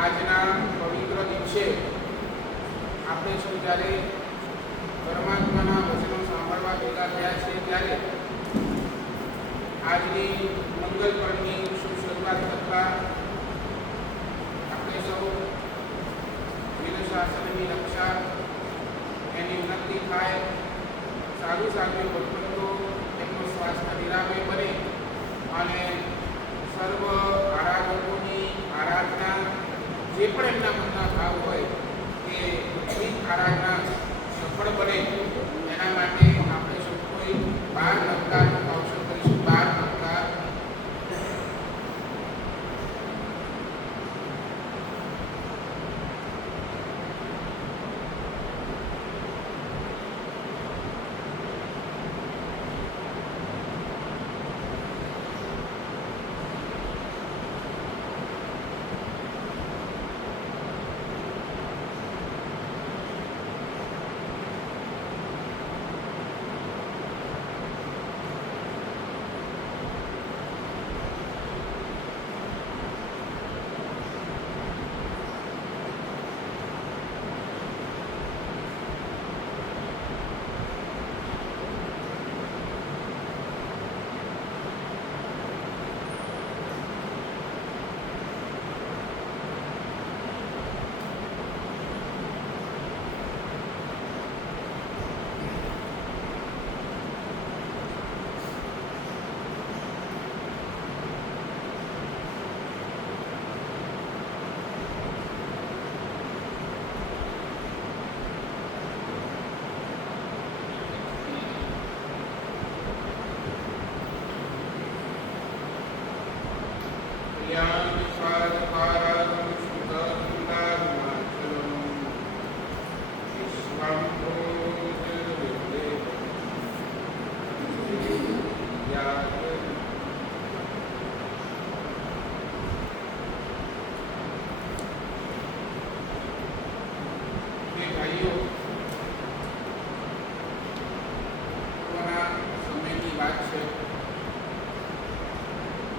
આજના પવિત્ર દિવસે આપણે સૌ જ્યારે પરમાત્માના વચનો સાંભળવા ભેગા થયા છીએ ત્યારે આજની મંગલ પર્વની શુભ શરૂઆત કરતા આપણે સૌ શાસનની રક્ષા એની ઉન્નતિ થાય, સારું સારું ભગવંતો એમનું સ્વાસ્થ્ય નિરામય બને અને સર્વ આરાધકોની આરાધના જે પણ એમના મનના ભાવ હોય એ આરાધના સફળ બને એના માટે આપણે સૌ કોઈ 12 નમસ્કારનું અવસર કરીશું. 12 નમસ્કાર.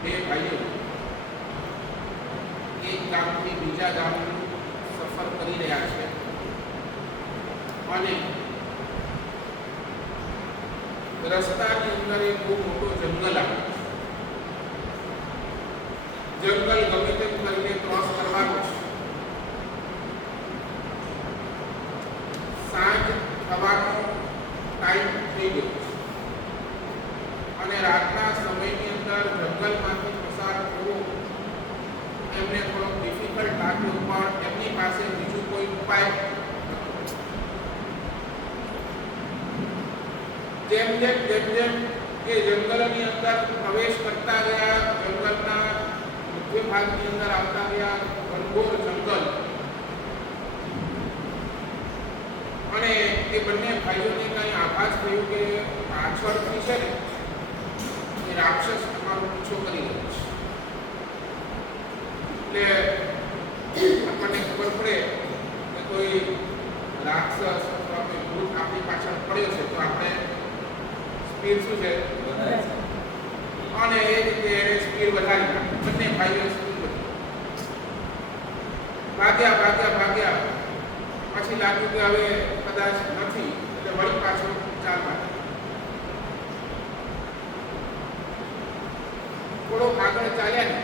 બે ભાઈઓ એક ગામથી બીજા ગામનું સફર કરી રહ્યા છે અને રસ્તાની અંદર એક બહુ મોટો જંગલ આવે. જંગલ ગમે તેમ કરીને ક્રોસ કરવાનું છે. સાંજ થવાનો ટાઈમ થઈ ગયો છે અને રાતના સમયની અંદર જંગલમાંથી પસાર થવું એમને થોડો ડિફિકલ્ટ લાગ્યો, પણ એમની પાસે બીજું કોઈ ઉપાય. જેમ જેમ એ જંગલની અંદર પ્રવેશ કરતા ગયા, જંગલના મધ્ય ભાગની અંદર આવતા ગયા, ઘનઘોર જંગલ, અને એ બંને ભાઈઓને કઈ આભાસ થયું કે પાછળથી છે ને એ રાક્ષસ તમારો પીછો કરી રહ્યો છે. એટલે આપણને ખબર પડે કે કોઈ રાક્ષસ અથવા કોઈ ભૂત આપણી પાછળ પડ્યો છે તો આપણે સ્પીડ શું છે અને એ રીતે એને સ્પીડ વધારી નાખે. ભાઈઓ સ્કૂલ ભાગ્યા પછી લાગ્યું કે હવે કદાચ નથી, એટલે વળી પાછો ચાલવા. થોડો આગળ ચાલ્યા ને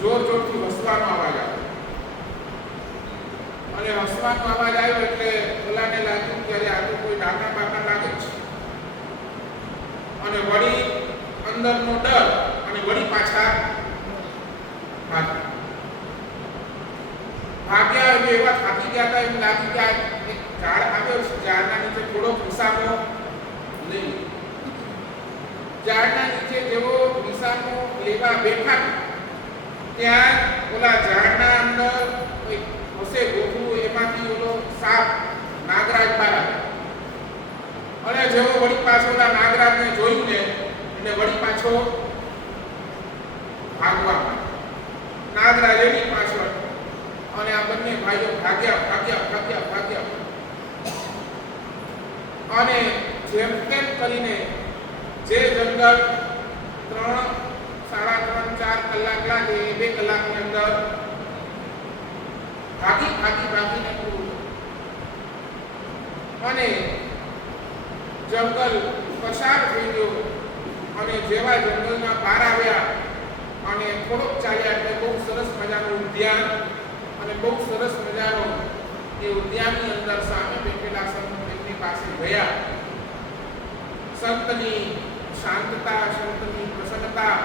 જોરથી હસવાનો અવાજ આવ્યો, અને હસવાનો અવાજ આવ્યો એટલે ઓલાને લાગ્યું કે આ તો કોઈ ડાકા બાકા લાગે છે, અને વળી અંદરનો ડર અને વળી પાછા ભાગ્યા. એટલે એવા થાકી ગયા હતા, એમ લાગ્યું કે આ એક ઝાડ આવ્યો છે, ઝાડના નીચે થોડો વિસામો લઈ, ઝાડના નીચે જેવો વિસામો લેવા બેઠા ત્યાં ઓલા ઝાડના અંદર હસે ગોઠવું, એમાંથી ઓલો સાપ નાગરાજ બહાર આવ્યો, અને જેવો વળી પાછો ઓલા નાગરાજને જોયું ને એટલે વળી પાછો ભાગવા માંડ્યો. નાગરાજ એની પાછળ, અને આ બંને ભાઈઓ ભાગ્યા. અને જેમ તેમ કરીને જે જંગલ 3, 3.5, 4 કલાક લાગે એ 2 કલાકની અંદર ભાગીને પૂરું. અને જંગલ પસાર થઈ ગયો, અને જેવા જંગલના બહાર આવ્યા અને થોડોક ચાલ્યા એટલે બહુ સરસ મજાનું ઉદ્યાન, અને બહુ સરસ મજાનો એ ઉદ્યાનની અંદર સામે બેઠેલા સંત એમની પાસે ગયા. સંતની શાંતતા, સંતની પ્રસન્નતા,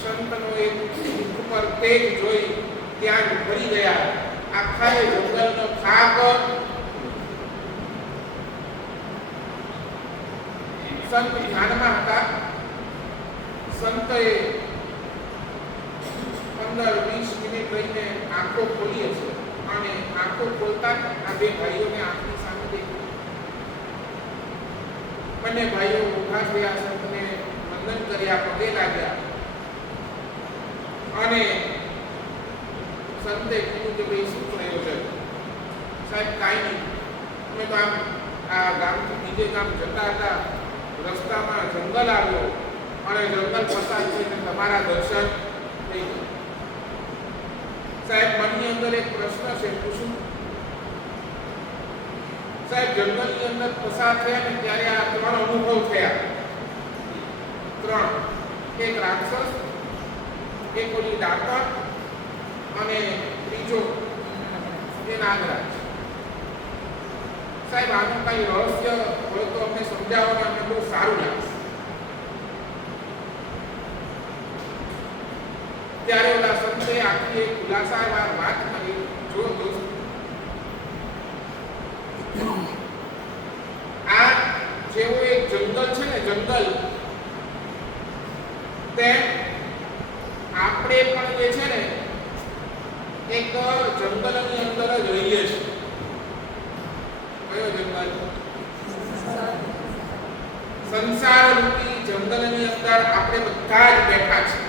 સંતનો એક મુખ પર તેજ જોઈ ત્યાં ભરી ગયા. આખા એ જંગલનો થાક સંત ધ્યાનમાં હતા. સંતએ 15-20 મિનિટ રહીને આંખો ખોલી હશે, અને આંખો ખોલતા આ બે ભાઈઓને આંખની સામે દેખ્યું. બંને ભાઈઓ ઉભા થયા, સંતને વંદન કર્યા, પગે લાગ્યા, અને સંતે કીધું કે ભાઈ શું પ્રયોજન? સાહેબ કાંઈ નહીં, અમે તો આમ આ ગામથી બીજે ગામ જતા હતા, રસ્તામાં જંગલ આવ્યો, અને જંગલ પસાર થઈને તમારા દર્શન થઈ ગયા. સાહેબ મનની અંદર એક પ્રશ્ન છે, પૂછું? સાહેબ જંગલની અંદર પસાર થયા ને ત્યારે આ 3 અનુભવ થયા. 3, એક રાક્ષસ, એક ઓલી ડાકણ, અને ત્રીજો એ નાગરાજ. સાહેબ આનું કઈ રહસ્ય હોય તો અમને સમજાવો ને, અમને બહુ સારું લાગશે. ત્યારે ઓલા સંતે આખી એક ખુલાસાવાર વાત કરી. જો દોસ્ત, આ જેવો એક જંગલ છે ને, જંગલ, તેમ આપણે પણ જે છે ને એક જંગલની અંદર જ રહીએ છીએ. કયો જંગલ? સંસાર રૂપી જંગલની અંદર આપણે બધા જ બેઠા છીએ.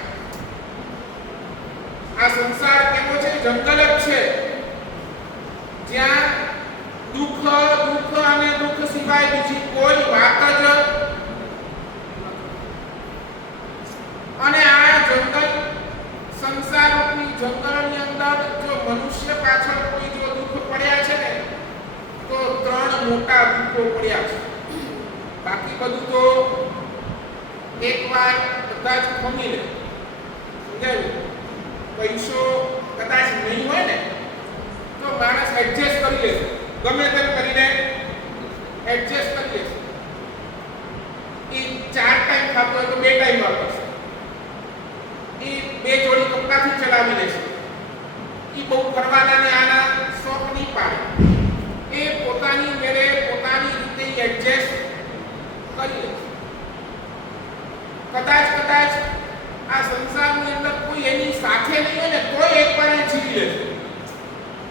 આ સંસાર કેવો છે? જંગલ જ છે, જ્યાં દુઃખ અને દુઃખ સિવાય બીજી કોઈ વાત જ. અને આ જંગલ, સંસાર રૂપી જંગલની અંદર જો મનુષ્ય પાછળ કોઈ જો દુઃખ પડ્યા છે ને, તો 3 મોટા દુઃખો પડ્યા છે. બાકી બધું તો એકવાર બધા જ ખમી લે. સમજાયું? પૈસો કદાચ નહીં હોય ને તો માણસ એડજસ્ટ કરી લેશે, ગમે તેમ કરીને એડજસ્ટ કરી લેશે. એ 4 ટાઈમ ખાતો હોય તો 2 ટાઈમ વાપરશે. એ 2 જોડી કપડાથી ચલાવી લેશે. એ બહુ કરવાના ને આના શોખ નહીં પાડે. એ પોતાની મેળે પોતાની રીતે એડજસ્ટ કરી લેશે. કદાચ આ સંસારની અંદર કોઈ એની સાથે નહીં હોય ને કોઈ એકવાર એ જીવી લેશે.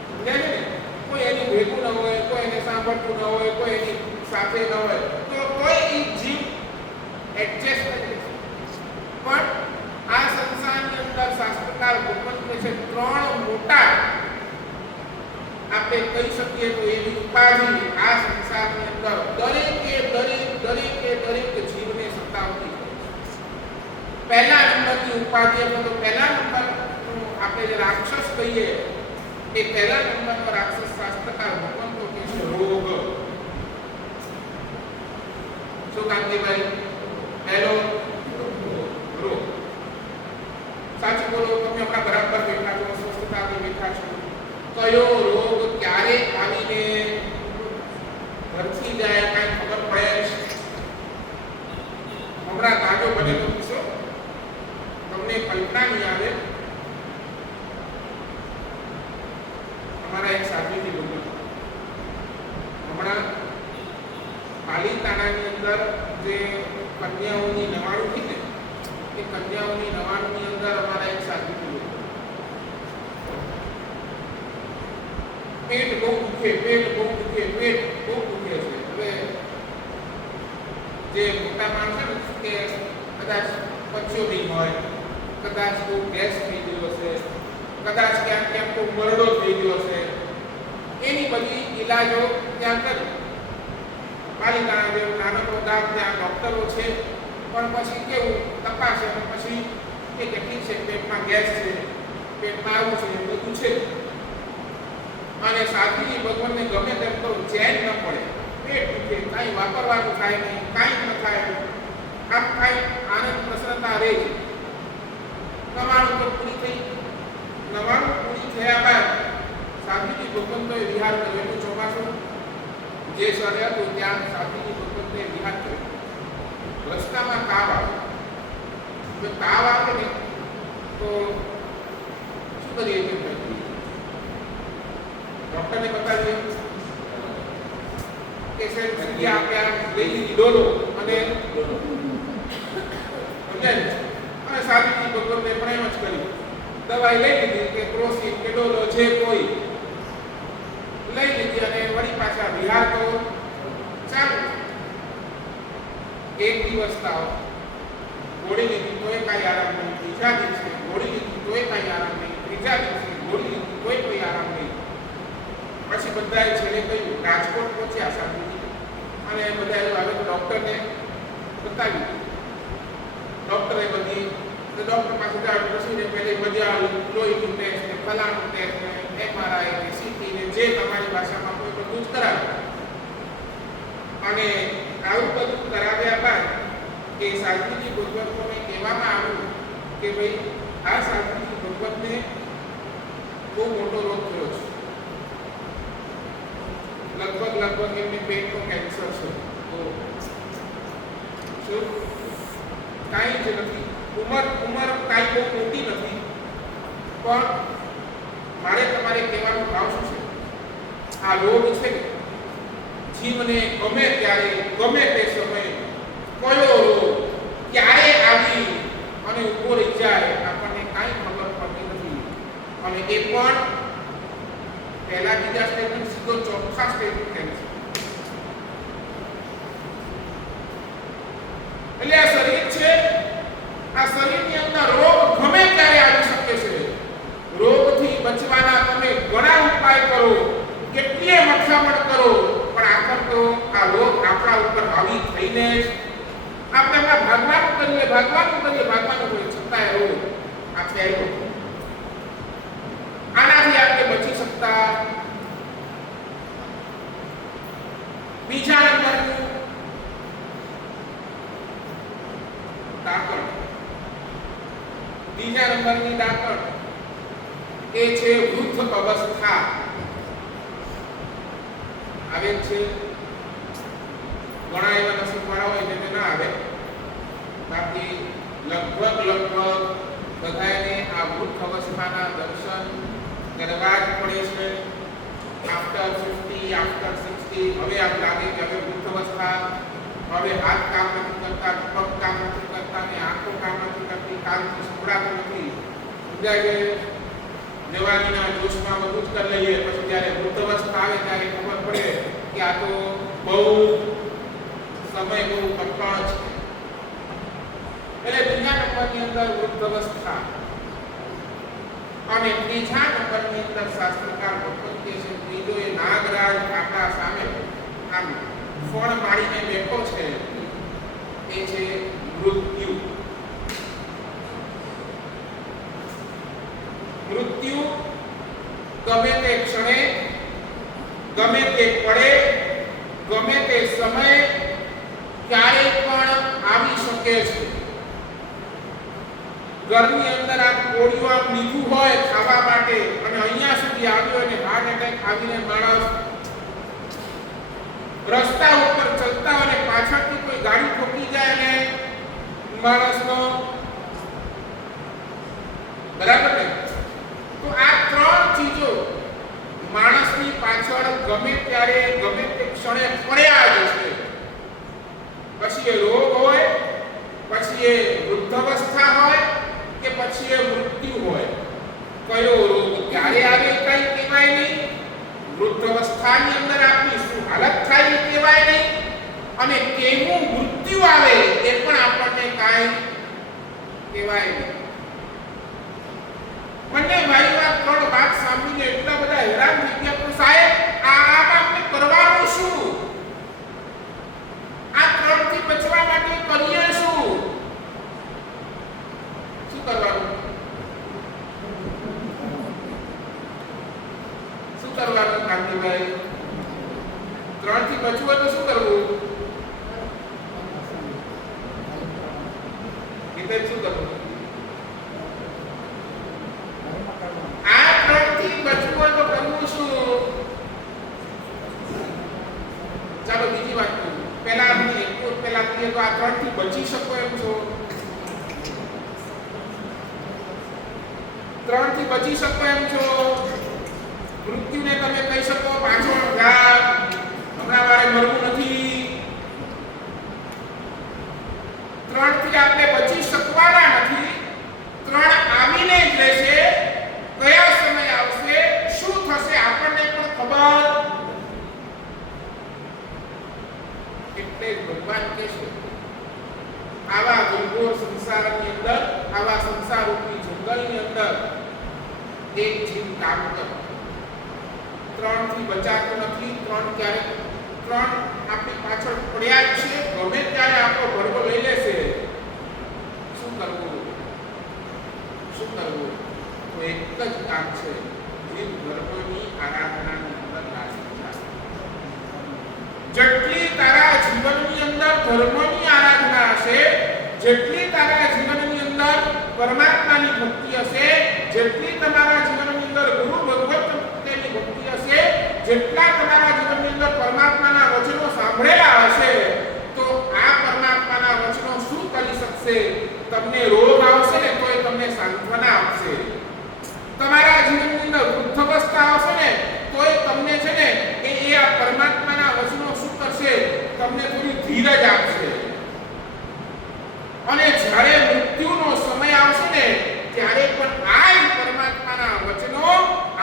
સમજાય ને? કોઈ એની ભેગું ન હોય, કોઈ એને સાંભળતું ન હોય, કોઈ એની સાથે ન હોય, તો કોઈ એ જીવ એડજસ્ટ કરી લેશે. પણ આ સંસારની અંદર શાસ્ત્રકાર ભગવાન કહે છે 3 મોટા આપણે કહી શકીએ તો એવી ઉપાધિ આ સંસારની અંદર દરેક જીવને સતાવતી. પહેલા નંબરની ઉપાધિ એટલે તો પહેલા નંબર કહીએ એ પહેલા નંબરનો રાક્ષસ શાસ્ત્રકાર ભગવંતો કે છે રોગ. શું કાંતિભાઈ? પહેલો રોગ. સાચું બોલો, તમે હમણાં બરાબર બેઠા છો, સ્વસ્થતાથી બેઠા છો. કયો રોગ ક્યારે આવીને ભરતી જાય કાંઈ ખબર પડે છે? હમણાં તાજો બનેલો કિસ્સો તમને કલ્પના નહીં આવે. અમારા એક સાધુજી બન્યો હમણાં પાલિતાણાની અંદર જે કન્યાઓની નવાણું થઈ ને એ કન્યાઓની નવાણુંની અંદર અમારા એક સાધુજી બન્યો. પેટ બહુ દુખે છે. હવે જે મોટા માણસ છે ને કે કદાચ પચ્યો નહીં હોય, કદાચ કોઈ ગેસ થઈ ગયો હશે, કદાચ ક્યાંક કોઈ મરડો થઈ ગયો હશે, એની બધી ઈલાજો ત્યાં કરી. પાલિતાણા જેવું નાનકડો ગામ, ત્યાં ડોક્ટરો છે, પણ પછી કેવું તપાસે પછી કે ઠીક છે પેટમાં ગેસ છે, પેટમાં આવું છે, બધું છે. અને સાધુજી ભગવાનને ગમે તેમ તો ચેન ન પડે. પેટ દુખે, કાંઈ વાપરવાનું થાય નહીં, કાંઈ ન થાય, આમ કાંઈ આનંદ પ્રસન્નતા રહે છે. 99 તો પૂરી થઈ. 99 પૂરી થયા બાદ સાધુજી ભગવંતોએ વિહાર કર્યો. એનું ચોમાસું જે સ્થળે હતું ત્યાં સાધુજી ભગવંતોએ વિહાર કર્યો. રસ્તામાં તાવ આવે. જો તાવ આવે ને તો શું કરીએ છીએ? ડોક્ટરને બતાવીએ કે સાહેબ સૂર્ય આપ્યા, લઈ લીધી ડોલો અને સાધુજી ભગવંતે પણ એમ જ કર્યું. દવાઈ લઈ લીધી કે ક્રોસિન કે ડોલો જે કોઈ લઈ લીધી અને વળી પાછા વિહાર તો ચાલુ. એક દિવસ તાવ, ગોળી લીધી તોય કાંઈ આરામ નહીં. બીજા દિવસે ગોળી લીધી તોય કાંઈ આરામ નહીં. ત્રીજા દિવસે ગોળી લીધી તોય કોઈ આરામ નહીં. પછી બધાએ છેલ્લે કહ્યું, રાજકોટ પહોંચ્યા સાધુજી અને બધાએ હવે તો ડૉક્ટરને બતાવ્યું. ડૉક્ટરે બધી ડૉક્ટર પાસે જાય પછી પહેલે બધા લોહીનું ટેસ્ટ ને ફલાણું ટેસ્ટ ને MRI ને CT ને જે તમારી ભાષામાં કોઈ બધું જ કરાવે. અને આવું બધું કરાવ્યા બાદ કે સાધુજી ભગવંતોને કહેવામાં આવ્યું કે ભાઈ આ સાધુજી ભગવંતને બહુ મોટો રોગ થયો છે. લગભગ એમને પેટનો કેન્સર છે. તો શું કાંઈ જ નથી, ઉંમર કાંઈ બહુ મોટી નથી, પણ મારે તમારે કહેવાનો ભાવ શું છે? આ રોગ છે ને જીવને ગમે ત્યારે ગમે તે સમયે કયો રોગ ક્યારે આવી અને ઉભો રહી જાય આપણને કાંઈ ખબર પડતી નથી. અને એ પણ પહેલા બીજા સ્ટેજથી સીધો ચોથા સ્ટેજ થાય છે. એટલે આ શરીર છે, આ શરીરની અંદર રોગ ગમે ત્યારે આવી શકે છે. રોગથી બચવાના તમે ઘણા ઉપાય કરો, કેટલીય મથામણ કરો, પણ આખર તો આ રોગ આપણા ઉપર હાવી થઈને જ આપણે ભાગવાનું કરીએ હોય છતાંય રોગ આ ફેરવો. આનાથી આપણે બચી શકતા. બીજા નંબરનું ડાકણ. બીજા નંબરની ડાકણ એ છે વૃદ્ધ અવસ્થા. આવે છે ઘણા એવા નસીબવાળા હોય જેને ના આવે, બાકી લગભગ બધાને આ વૃદ્ધ અવસ્થાના દર્શન કરવા જ પડે છે. આફ્ટર 50, આફ્ટર 60 હવે આમ લાગે કે હવે વૃદ્ધ અવસ્થા, હવે હાથ કામ નથી કરતા, પગ કામ નથી કરતા, ને આંખો કામ નથી કરતી, કાનથી સંભળાતું નથી. સમજાય છે? જવાનીના જોશમાં બધું જ કરી લઈએ, પછી જ્યારે વૃદ્ધ અવસ્થા આવે ત્યારે ખબર પડે કે આ તો બહુ સમય બહુ કઠણ છે. એટલે બીજા નંબરની અંદર વૃદ્ધ અવસ્થા અને ત્રીજા નંબરની અંદર શાસ્ત્રકાર ભગવંત કે છે ત્રીજો એ નાગરાજ આપણા સામે આમ ફળ મારીને બેઠો છે, એ છે મૃત્યુ. મૃત્યુ ગમે તે ક્ષણે, ગમે તે પળે, ગમે તે સમયે ક્યારેય પણ આવી શકે છે. ઘરની અંદર આ કોળિયું આમ લીધું હોય ખાવા માટે અને અહીંયા સુધી આવ્યો અને હાર્ટ એટેક આવીને માણસ રસ્તા ઉપર ચાલતા હોય અને પાછળથી કોઈ ગાડી ઠોકી જાય અને માણસનો બરાબર ને, તો આ ત્રણ ચીજો માણસની પાછળ ગમે ત્યારે ગમે તે ક્ષણે પડ્યા જ છે. પછી એ રોગ હોય, પછી એ વૃદ્ધાવસ્થા હોય કે પછી એ મૃત્યુ હોય. કયો રોગ ક્યારે આવે કઈ કહેવાય નહીં, વૃદ્ધાવસ્થાની અંદર આપની શું હાલત થાય એ કહેવાય નહીં, અને કેવું મૃત્યુ આવે એ પણ આપણને કાંઈ કહેવાય નહીં. બંને ભાઈઓ આ ત્રણ વાત સાંભળીને એટલા બધા હેરાન થઈ ગયા કે સાહેબ આ આપણે કરવાનું શું? આ ત્રણથી બચવા માટે કરીએ શું? શું કરવાનું? શું કરવાનું કાંતિભાઈ? ત્રણથી બચવું હોય તો શું કરવું? એટલે શું કરવું? ચાલો બીજી વાત કરું. પહેલા કહીએ તો આ ત્રણથી બચી શકો એમ છો? ત્રણથી બચી શકો એમ છો? મૃત્યુને તમે કહી શકો પાછળ જા, હમણાં મારે મરવું નથી. ત્રણથી આપણે બચી શકવાના નથી. ત્રણ આવીને જ રહેશે. કયા સમય આવશે, શું થશે આપણને પણ ખબર. એટલે ભગવાન કહે છે આવા ઘનઘોર સંસારની અંદર, આવા સંસાર રૂપી જંગલની અંદર એક જીવ કામ કરે. ત્રણથી બચાતો નથી. ત્રણ આપણી પાછળ પડ્યા જ છે. ગમે ત્યારે આપણો ભરવો લઈ લેશે. શું કરવું? શું કરવું? તો એક જ કામ છે, જીવ ધર્મની આરાધનાની અંદર લાગી જાય. જેટલી તારા જીવનની અંદર ધર્મની આરાધના હશે, જેટલી તારા જીવનની અંદર પરમાત્માની ભક્તિ હશે, જેટલી તમારા જીવનની અંદર ગુરુ ભગવતની ભક્તિ હશે, જેટલા તમારા જીવનની અંદર પરમાત્માના વચનો સાંભળેલા હશે, તો આ પરમાત્માના વચનો શું કરી શકશે? તમને રોગ આવશે ને તો એ તમને સાંત્વના આપશે. તમારા જીવનની અંદર વૃદ્ધાવસ્થા આવશે ને તો એ તમને છે ને એ આ પરમાત્માના વચનો શું કરશે? તમને થોડી ધીરજ આપશે. અને જ્યારે મૃત્યુનો સમય આવશે ને ત્યારે પણ આ જ પરમાત્માના વચનો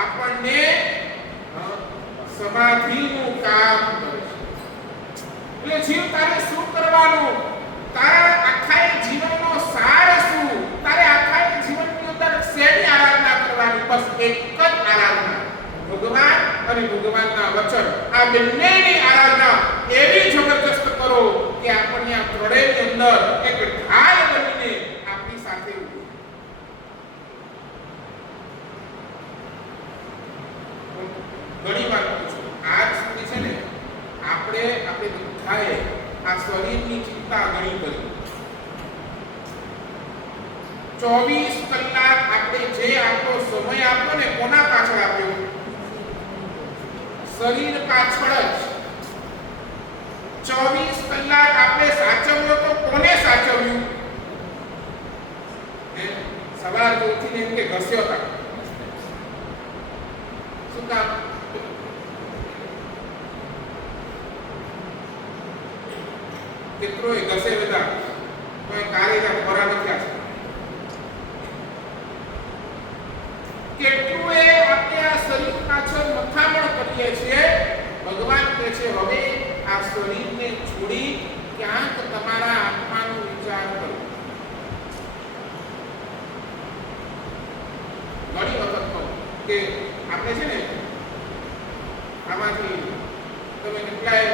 આપણને સમાધિનું કામ કરશે. એટલે જીવ તારે શું કરવાનું? તારા આખા જીવનનો સાર શું? તારે આખા જીવનની અંદર શેની આરાધના કરવાની? બસ એક જ આરાધના, ભગવાન અને ભગવાનના વચન. આ બંનેની આરાધના એવી જબરજસ્ત કરો કે આપણને આ ત્રણેયની અંદર એક ઢાલ બનીને આપણી સાથે ઘણી વાર પૂછું, આજ સુધી છે ને આપણે બધાએ આ શરીરની ચિંતા ઘણી કરી. 24 કલાક આપણે જે આપણો સમય આપ્યો ને કોના પાછળ આપ્યો? શરીર પાછળ જ. 24 કલાક આપણે સાચવ્યો તો કોને સાચવ્યું? સવાર ઉઠીને એમ કે ઘસ્યો હતા. શું કામ? કેટલો એ ઘસે બધા કોઈ કાર્યના ખોરા નથી આશે. કેટલું એ આપણે આ શરીર પાછળ મથામણ કરીએ છીએ. ભગવાન કહે છે હવે આ શરીરને છોડી ક્યાંક તમારા આત્માનો વિચાર કરો. ઘણી વખત કહું કે આપણે છે ને આમાંથી તમે કેટલાય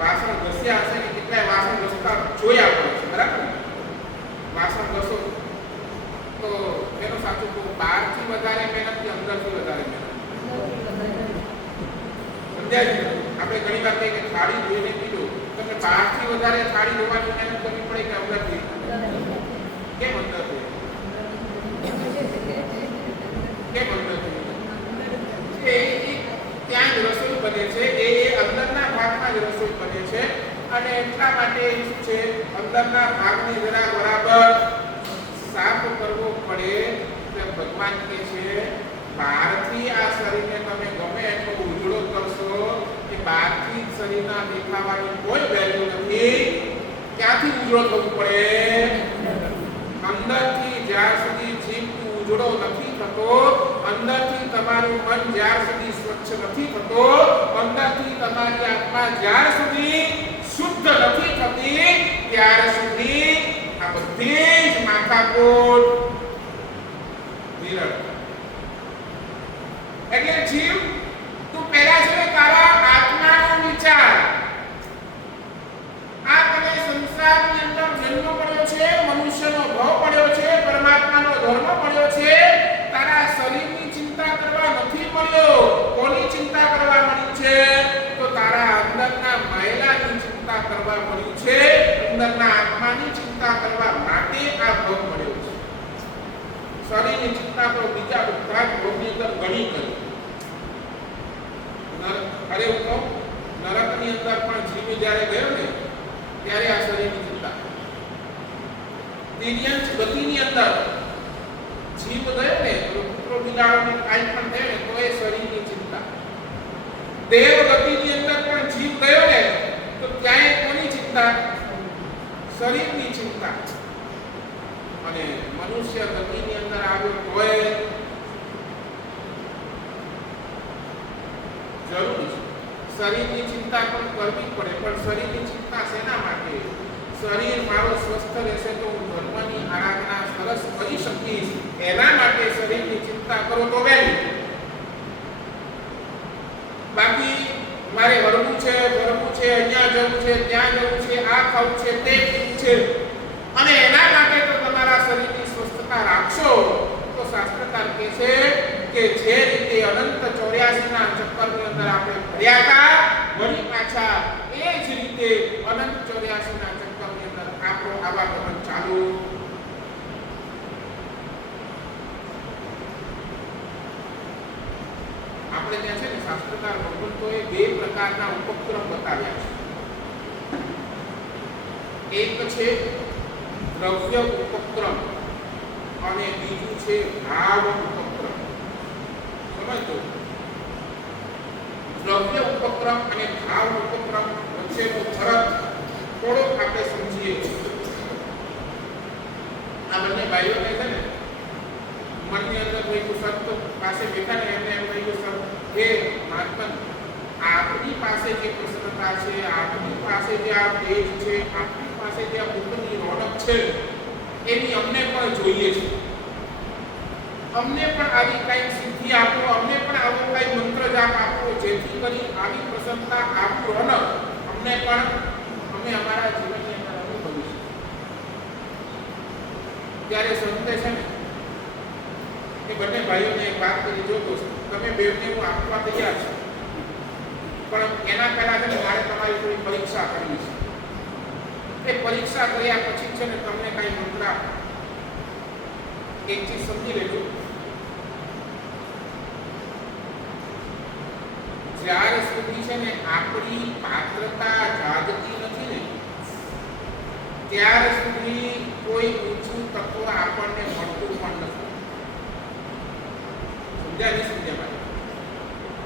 વાસણ ઘસ્યા હશે ને કેટલાય વાસણ ઘસતા જોયા પણ છે, બરાબર? વાસણ ઘસો તો એનો સાચું કહું, બહારથી વધારે મહેનત કે અંદરથી વધારે મહેનત? સમજાય છે? આપણે ઘણી વાર કહીએ કે થાળી ધોઈને પીધું, તમે બહારથી વધારે થાળી ધોવાની મહેનત કરવી પડે કે અંદરથી? કેમ અંદરથી? કેમ અંદરથી? ત્યાં જ રસોઈ બને છે, એ અંદરના ભાગમાં જ રસોઈ બને છે, અને એટલા માટે શું છે, અંદરના ભાગને જરા બરાબર સાફ કરવો પડે. કે ભગવાન કહે છે બહારથી આ શરીરને તમે ગમે એટલો ઉજળો કરશો કે બહારથી શરીરના દેખાવાની કોઈ વેલ્યુ નથી. ક્યાંથી ઉજળો થવું પડે? અંદરથી. જ્યાં સુધી જીવ ઉજળો નથી થતો, અંદરથી તમારું મન જ્યાં સુધી સ્વચ્છ નથી થતો, અંદરથી તમારી આત્મા જ્યાં સુધી શુદ્ધ નથી થતી, ત્યાર સુધી આ બધી જ માથાકૂટ વિરળ. એટલે જીવ, તું પહેલા છે તારા આત્માનો વિચાર. આ તને સંસારની અંદર જન્મ પડ્યો છે, મનુષ્યનો ભાવ પડ્યો છે, પરમાત્માનો ધર્મ પડ્યો છે. તારા શરીરની ચિંતા કરવા નથી મળ્યો. કોની ચિંતા કરવા મળી છે? તો તારા અંદરના મહિલાની ચિંતા કરવા મળી છે. અંદરના આત્માની ચિંતા કરવા માટે આ ભાવ મળ્યો છે. શરીરની ચિંતા તો બીજા બધા ભોગની અંદર ઘણી કરી. અરે હું કહું, નરકની અંદર પણ જીવ જ્યારે ગયો ને ત્યારે આ શરીરની ચિંતા. તિર્યંશ ગતિની અંદર જીવ ગયો ને, પુત્રો બિલાડોને કાંઈ પણ થયો ને તો એ શરીરની ચિંતા. દેવ ગતિની અંદર પણ જીવ ગયો ને તો ત્યાં કોની ચિંતા? શરીરની ચિંતા. અને મનુષ્ય ગતિની અંદર આવ્યો તોય જરૂરી છે. શરીરની ચિંતા પણ કરવી પડે, પણ શરીરની ચિંતા શેના માટે? શરીર મારો સ્વસ્થ રહેશે તો હું ધર્મની આરાધના સરસ કરી શકીશ, એના માટે શરીરની ચિંતા કરો તો વહેલું. બાકી મારે હરવું છે, અહીંયા જવું છે, ત્યાં જવું છે, આ ખાવું છે, તે પીવું છે, અને એના માટે તો તમારા શરીરની સ્વસ્થતા રાખશો તો શાસ્ત્રકાર કહે છે કે જે રીતે અનંત 84 ના ચક્કરની અંદર આપણે ભર્યા હતા, વળી પાછા એ જ રીતે અનંત 84 ના ચક્કરની અંદર આપણો આવાગમન ચાલુ. આપણે ત્યાં છે ને શાસ્ત્રકાર ભગવંતોએ બે પ્રકારના ઉપક્રમ બતાવ્યા છે. એક છે દ્રવ્ય ઉપક્રમ અને બીજું છે ભાવ ઉપક્રમ. સમજો, દ્રવ્ય ઉપક્રમ અને ભાવ ઉપક્રમ વચ્ચેનો ફરક થોડો આપણે સમજીએ. આ બંને ભાઈઓને છે ને મનની અંદર કોઈ સંત પાસે બેઠા ને એમને એમ કહ્યું, સર હે મહાત્મા, આપની પાસે જે પ્રસન્નતા છે, આપની પાસે જે આ તેજ છે, આપની પાસે જે આ બુદ્ધની રોનક છે, એની અમને પણ જોઈએ છે. અમને પણ આવી કઈ સિદ્ધિ આપો, અમને પણ આવો કઈ મંત્ર જાપ આપો, જેથી કરી આવી પ્રસન્નતા, આવી રોનક અમને પણ અમે અમારા જીવનની અંદર અનુભવીશું. ત્યારે સંતે છે ને એ બંને ભાઈઓને એક વાત કરી, જો દોસ્ત તમે બેવને હું આપવા તૈયાર છું, પણ એના પહેલા છે ને મારે તમારી થોડી પરીક્ષા કરવી છે. એ પરીક્ષા કર્યા પછી છે ને તમને કઈ મંત્ર એક ચીજ સમજી લેજો, જ્યાર સુધી છે ને આપણી પાત્રતા જાગતી નથી ને ત્યાર સુધી કોઈ ઊંચું તત્વ આપણને મળતું પણ નથી. સમજાય?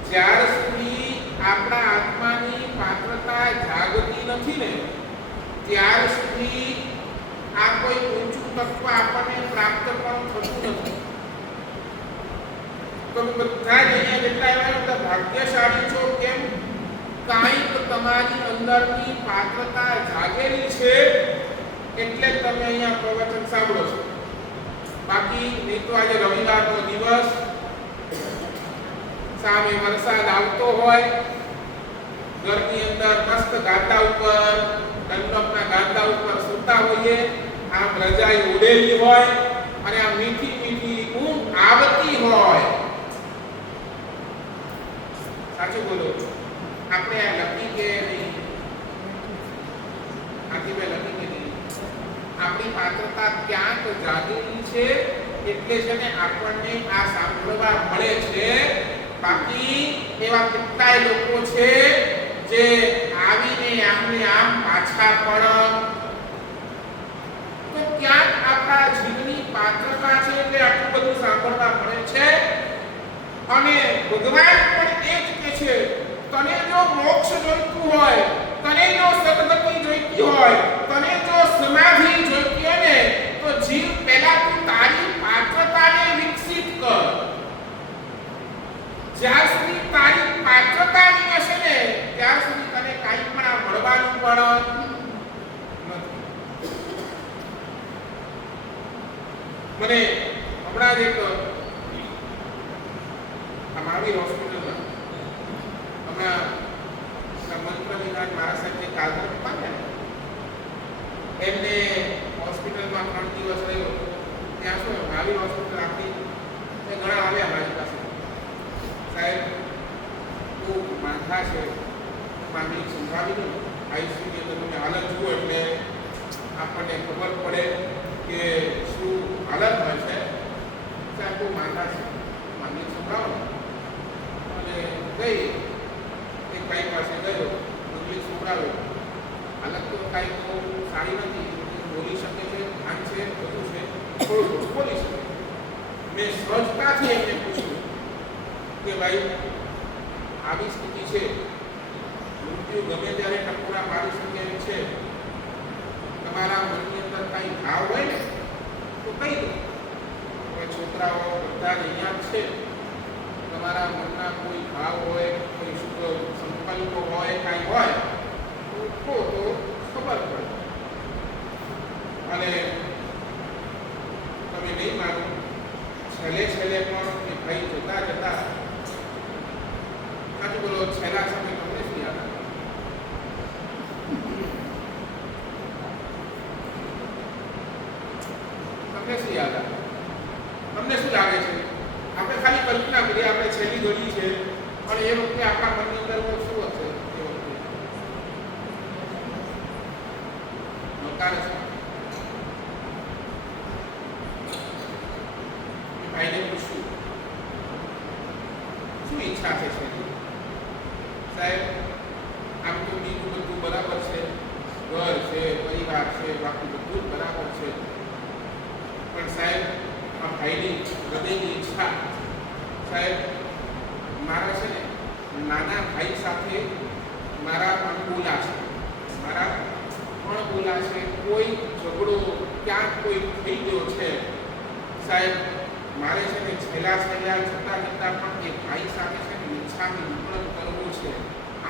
જ્યાર સુધી આપણા આત્માની પાત્રતા જાગતી નથી ને ત્યાર સુધી આ કોઈ ઊંચું તત્વ આપણને પ્રાપ્ત પણ થતું નથી. તો બધા જ અહીંયા જેટલા એવા બધા ભાગ્યશાળી છો, કેમ? કાંઈક તમારી અંદરની પાત્રતા જાગેલી છે એટલે તમે અહીંયા પ્રવચન સાંભળો છો. બાકી નહીં તો આજે રવિવારનો દિવસ, સામે વરસાદ આવતો હોય, ઘરની અંદર મસ્ત ગાદા ઉપર, ડંડપના ગાદા ઉપર સૂતા હોઈએ, આમ રજાઈ ઉડેલી હોય અને આ મીઠી મીઠી ઊંઘ આવતી હોય, એટલે છે ને આપણને આ સાંભળવા મળે છે. બાકી એવા કેટલાય લોકો છે જે આવીને આમને આમ પાછા પણ તો ક્યાંક આપણા જીવની પાત્રતા છે એટલે આટલું બધું સાંભળવા મળે છે. અને ભગવાન પણ એ જ કહે છે, તને જો મોક્ષ જોઈતું હોય, તને જો સદગતિ જોઈતી હોય, તને જો સમાધિ જોઈતી હોય ને, તો જીવ પહેલા તું તારી પાત્રતાને વિકસિત કર. જ્યાં સુધી તારી પાત્રતા નહીં હશે ને ત્યાં સુધી તને કાંઈ પણ આ મળવાનું પણ નથી. મને હમણાં જ એક મહાવીર હોસ્પિટલમાં હમણાં મંત્ર વિધાન મારા સાથે કાલદર પામ્યા. એમને હોસ્પિટલમાં 3 દિવસ રહ્યો. ત્યાં શું મહાવીર હોસ્પિટલ આપી ઘણા આવ્યા મારી પાસે, સાહેબ બહુ માથા છે, મામી સંભાળી લો, આઈસીયુની અંદર તમે હાલત જુઓ એટલે આપણને ખબર પડે કે શું હાલત હોય છે. સાહેબ બહુ માથા છે, મામી સંભાળો. અને ગઈ એક ભાઈ પાસે ગયો, ઇંગ્લિશ સંભળાવ્યો. હાલત તો કાંઈ બહુ સારી નથી, બોલી શકે છે, ભાન છે, બધું છે, થોડું થોડું બોલી શકે. મેં સહજતાથી એમને પૂછ્યું કે ભાઈ આવી સ્થિતિ છે, મૃત્યુ ગમે ત્યારે ટકોરા મારી શકે એમ છે, તમારા મનની અંદર કાંઈ ભાવ હોય ને તો કહી દો. છોકરાઓ બધા અહીંયા જ છે, તમારા મનના કોઈ ભાવ હોય, કોઈ શુભ સંકલ્પો હોય, કાંઈ હોય તો ખબર પડે. અને તમે નહીં માનો, છેલ્લે પણ એ ભાઈ જતા સાચું બોલો, છેલ્લા સમય તમને શું યાદ આવે? તમને શું યાદ આવે? તમને શું લાગે છે? આપણે ખાલી કલ્પના કરીએ, આપણે છેલ્લી ઘડી છે, પણ એ વખતે આપણા મનની અંદર શું હશે? એ વખતે નકારે છે. ભાઈને પૂછ્યું શું ઈચ્છા છે? સાહેબ આમ તો બીજું બધું બરાબર છે, ઘર છે, પરિવાર છે, બાકી બધું જ બરાબર છે, પણ સાહેબ આ ભાઈની હૃદયની ઈચ્છા, સાહેબ મારા છે ને નાના ભાઈ સાથે મારા અણબોલા છે, કોઈ ઝઘડો ક્યાંક કોઈ થઈ ગયો છે. સાહેબ મારે છે ને છેલ્લા જતા પણ એ ભાઈ સાથે છે ને ઈચ્છાની વિપણન કરવું છે.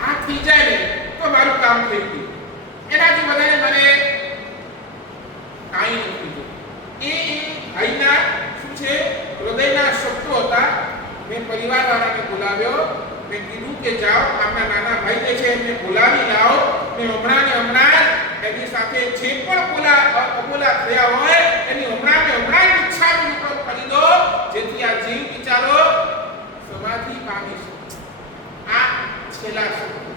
આ થઈ જાય ને તો મારું કામ થઈ ગયું. એનાથી વધારે મને કાંઈ નથી થયું. એ ભાઈના શું છે હૃદયના શબ્દો હતા. મેં પરિવારવાળાને બોલાવ્યો, મેં કીધું કે જાઓ આપણા નાના ભાઈ જે છે એમને બોલાવી લાવો, ને હમણાં એની સાથે જે પણ અબોલા થયા હોય એની હમણાં ઈચ્છા વિપણન કરી દો, જેથી આ જીવ બિચારો સમાધિ પામી શકે. આ છેલ્લા શબ્દ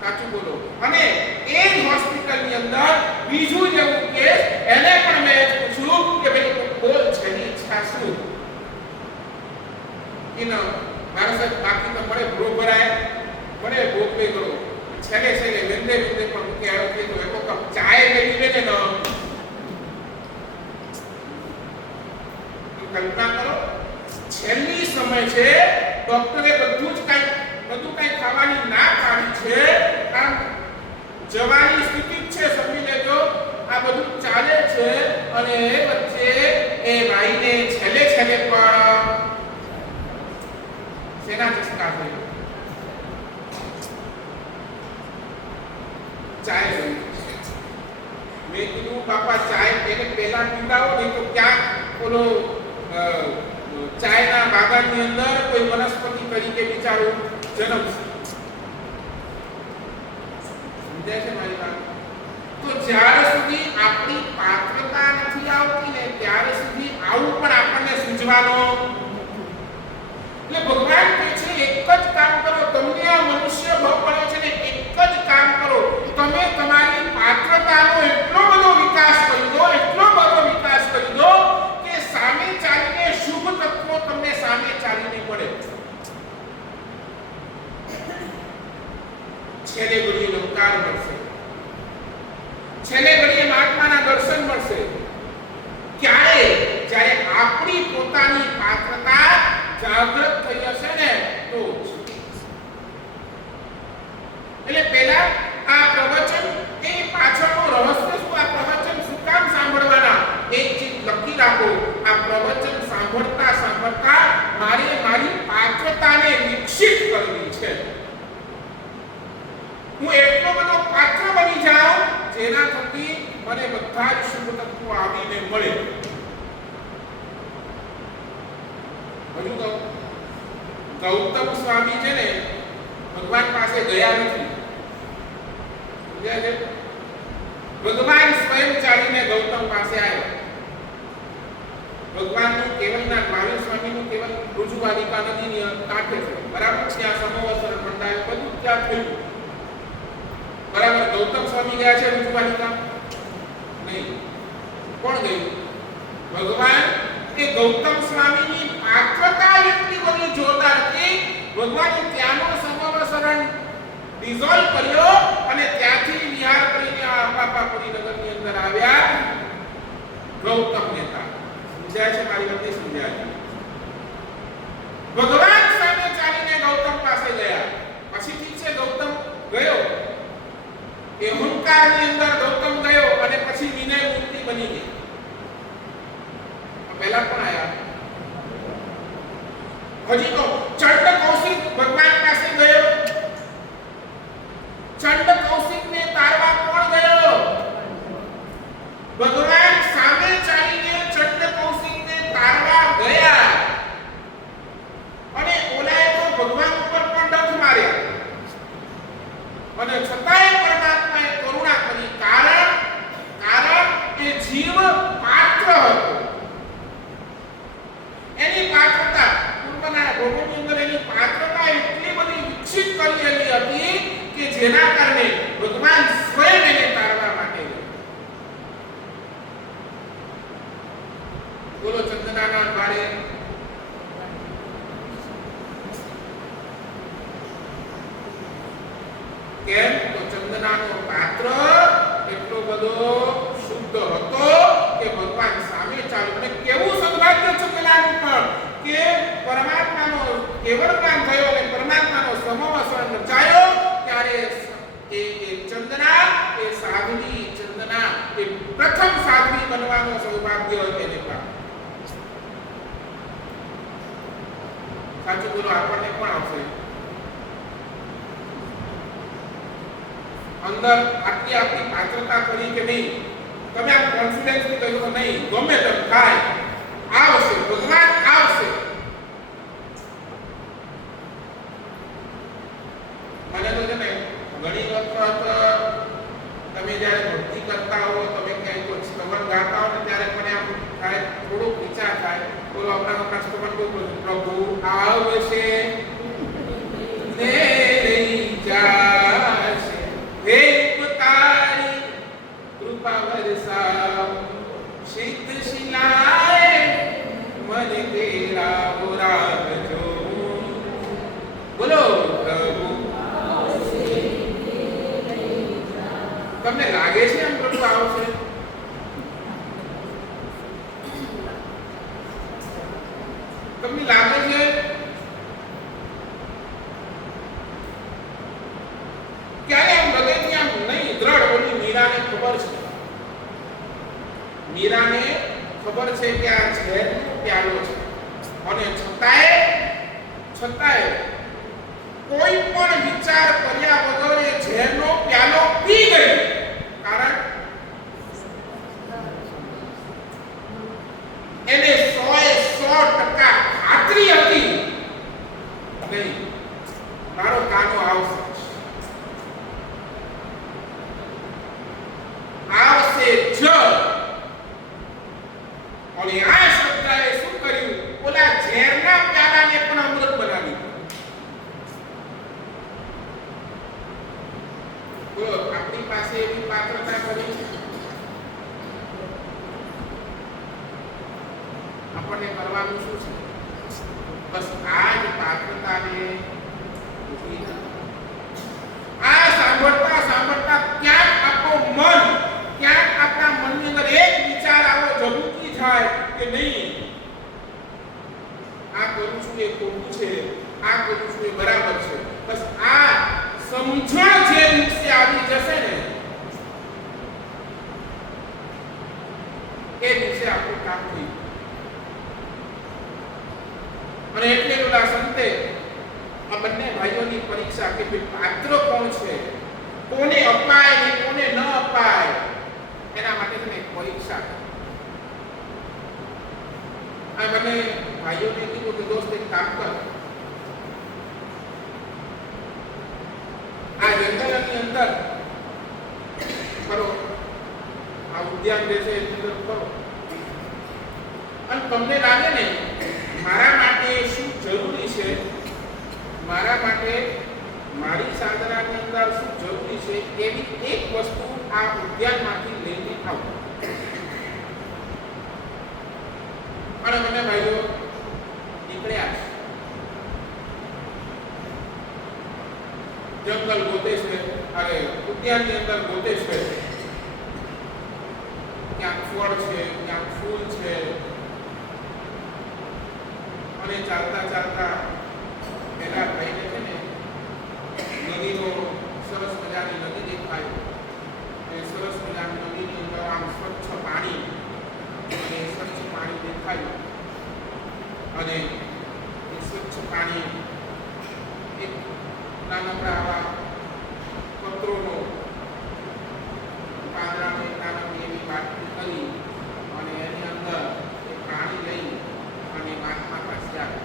સાચું બોલો. અને એ જ હોસ્પિટલની અંદર બીજું જેવું કેસ, એને પણ મેં પૂછ્યું કે ભાઈ બોલ છેલ્લી ઈચ્છા શું? મારા સાહેબ બાકી તો મળે બરોબરાય મળે ભોગ પે કરો, છેલ્લે વેંદે પણ મૂકી આવ્યો કે તો એક કપ ચાય લેવી લે ને કલ્પના કરો. છેલ્લી સમય છે, ડોક્ટરે બધું કઈ ખાવાની ના પાડી છે, આમ જવાની સ્થિતિ છે, સમજી લેજો. આ બધું ચાલે છે અને એ વચ્ચે એ ભાઈને છેલ્લે પણ સેના ચસ્કા થયો, ચાય જોઈ. મેં કીધું બાપા ચાય એને પહેલા પીવડાવો, નહીં તો ક્યાંક ઓલો ચાયના બાગાનની અંદર કોઈ વનસ્પતિ તરીકે બિચારો જન્મશે. સમજાય છે મારી વાત? તો જ્યાર સુધી આપણી પાત્રતા નથી આવતી ને ત્યાર સુધી આવું પણ આપણને સૂઝવાનો. એટલે ભગવાન કહે છે એક જ કામ કરો, તમને આ મનુષ્ય ભવ મળે છે ને એક જ કામ કરો, તમે તમારી પાત્રતાનો એટલો બધો વિકાસ કરી દો કે સામે ચાલીને છેલ્લે ઘડીએ નમકાર મળશે, છેલ્લે ઘડીએ મહાત્માના દર્શન મળશે. ક્યારે? જ્યારે આપણી પોતાની પાત્રતા જાગૃત થઈ હશે ને તો. એટલે પહેલા આ પ્રવચન એ પાછળનું રહસ્ય શું, આ પ્રવચન શું કામ સાંભળવાના, એક ચીજ લખી રાખો. આ પ્રવચન સાંભળતા સાંભળતા મારી પાત્રતાને વિકસિત કરવી છે. હું એટલો બધો પાત્ર બની જાઉં જેના થકી મને બધા જ શુભ તત્વો આવીને મળે. હજુ તો ગૌતમ સ્વામી છે ને ભગવાન પાસે ગયા નથી. ભગવાન સ્વયં ચાલીને ગૌતમ પાસે આવ્યો. ભગવાનનું કેવલના મહાવીર સ્વામીનું કેવલ ઋજુવાલિકા નદીની કાંઠે છે, બરાબર? ત્યાં સમોવસર મંડાય બધું ત્યાં થયું, બરાબર? ગૌતમ સ્વામી ગયા છે ઋજુવાલિકા? નહીં. કોણ ગયું? ભગવાન. એ ગૌતમ સ્વામીની પાત્રતા એટલી બધી જોરદાર હતી, ભગવાને ત્યાંનો સમોવસરણ ડિઝોલ્વ કર્યો અને ત્યાંથી વિહાર કરીને આ અંબાપાપુરી નગરની અંદર આવ્યા ગૌતમ નેતા. સમજાય છે મારી વાત? સમજાય છે? ભગવાન સામે ચાલીને ગૌતમ પાસે ગયા. પછી ઠીક છે, ગૌતમ ગયો, એ અહંકારની અંદર ગૌતમ ગયો અને પછી વિનય મૂર્તિ બની ગઈ. પહેલા કોણ આયા? હજી તો ચંડ કૌશિક ભગવાન પાસે ગયો. ચંડ કૌશિકને તારવા કોણ ગયો? ભગવાન સામે ચાલીને ચંડ કૌશિકને તારવા ગયા અને ઓલાએ તો ભગવાન ઉપર પણ ડંખ માર્યા અને છતાંય પરમાત્માએ કરુણા કરી. કારણ એ જીવ પાત્ર હતો. એની પાત્રતા પૂર્વના ભોગોની અંદર એની પાત્રતા એટલી બધી વિકસિત કરેલી હતી કે જેના કારણે ભગવાન સ્વયં એને તારવા માટે ગયા. બોલો ચંદનાના દ્વારે કેમ? તો ચંદનાનો પાત્ર એટલો બધો શુદ્ધ હતો કે ભગવાન સામે ચાલ્યો. અને કેવું સદભાગ્ય છે પેલાનું પણ કે પરમાત્માનો કેવળ જ્ઞાન થયો અને પરમાત્માનો સમોવસરણ રચાયો ત્યારે એ ચંદના, એ સાધ્વી ચંદના, એ પ્રથમ સાધ્વી બનવાનો સૌભાગ્ય એને પ્રાપ્ત. સાચું બોલો, આપણને પણ આવશે અંદર આટલી આપણી પાત્રતા કરી કે નહીં? તમે આમ કોન્ફિડન્સથી કહ્યું તો નહીં, ગમે તેમ થાય આવશે, ભગવાન આવશે. મને તો છે ને ઘણી વખત તમે જ્યારે ભક્તિ કરતા હો, તમે ક્યાંય કોઈ સ્તવન ગાતા હો ને ત્યારે મને આમ થાય, થોડોક વિચાર થાય, બોલો હમણાં સ્તવન કહું, પ્રભુ આવશે ને લઈ જાશે, હે તારી કૃપા વરસાવ, સિદ્ધ શિલાએ મને તેરા બોરાવજો. બોલો પ્રભુ. તમને લાગે છે એમ પ્રભુ આવશે? તમને લાગે છે? ક્યારે આમ હૃદયથી આમ નહીં દ્રઢ બોલી? મીરાને ખબર છે, મીરાને ખબર છે કે આ ઝેરનો પ્યાલો છે અને છતાંય કોઈ પણ વિચાર કર્યા વગર એ ઝેરનો પ્યાલો પી ગઈ. કારણ એને 100% ખાતરી હતી નહીં મારો કાનો આવશે જ. અને આ શબ્દએ શું કર્યું? ઓલા ઝેરના પ્યાલાને પણ અમૃત બનાવી બોલો, આપણી પાસે એવી પાત્રતા કરી આપણને કરવાનું શું છે? બસ આ જ પાત્રતાને આ સાંભળતા સાંભળતા ક્યાંક આપણું મન, ક્યાંક આપણા મનની અંદર એક વિચાર આવો ઝબૂકી જાય કે નહીં, આ કરું છું એ ખોટું છે, આ કરું છું એ બરાબર છે. બસ આ સમજણ જે દિવસે આવી જશે ને, એ દિવસે આપણું કામ થઈ. અને એટલે ઓલા સંતે આ બંને ભાઈઓની પરીક્ષા કે પાત્ર કોણ છે, કોને અપાય ને કોને ન અપાય, એના માટે તમે પરીક્ષા. આ બંને ભાઈઓને કીધું કે દોસ્ત એક કામ કર, આ જંગલની અંદર કરો, આ ઉદ્યાન જે છે એની અંદર કરો, અને તમને લાગે ને મારા માટે શું જરૂરી છે, મારા માટે મારી સાધનાની અંદર શું જરૂરી છે, એવી એક વસ્તુ આ ઉદ્યાનમાંથી લઈને આવો. અને મને ભાઈઓ નીકળ્યા જંગલ ગોતે છે, અરે ઉદ્યાનની અંદર ગોતે છે, ક્યાંક ફળ છે, ક્યાંક ફૂલ છે. અને ચાલતા ચાલતા પેલા ભાઈને છે ને નદીનો સરસ મજાની નદી દેખાય, એ સરસ મજાની નદીની અંદર આમ સ્વચ્છ પાણી, અને સ્વચ્છ પાણી દેખાયું, અને એ સ્વચ્છ પાણી એક નાનકડા આવા પત્રોનો પાંદડાનો નાનકડી એવી વાટકી કરી અને એની અંદર એ પાણી લઈ અને મહાત્મા પાસે આવે.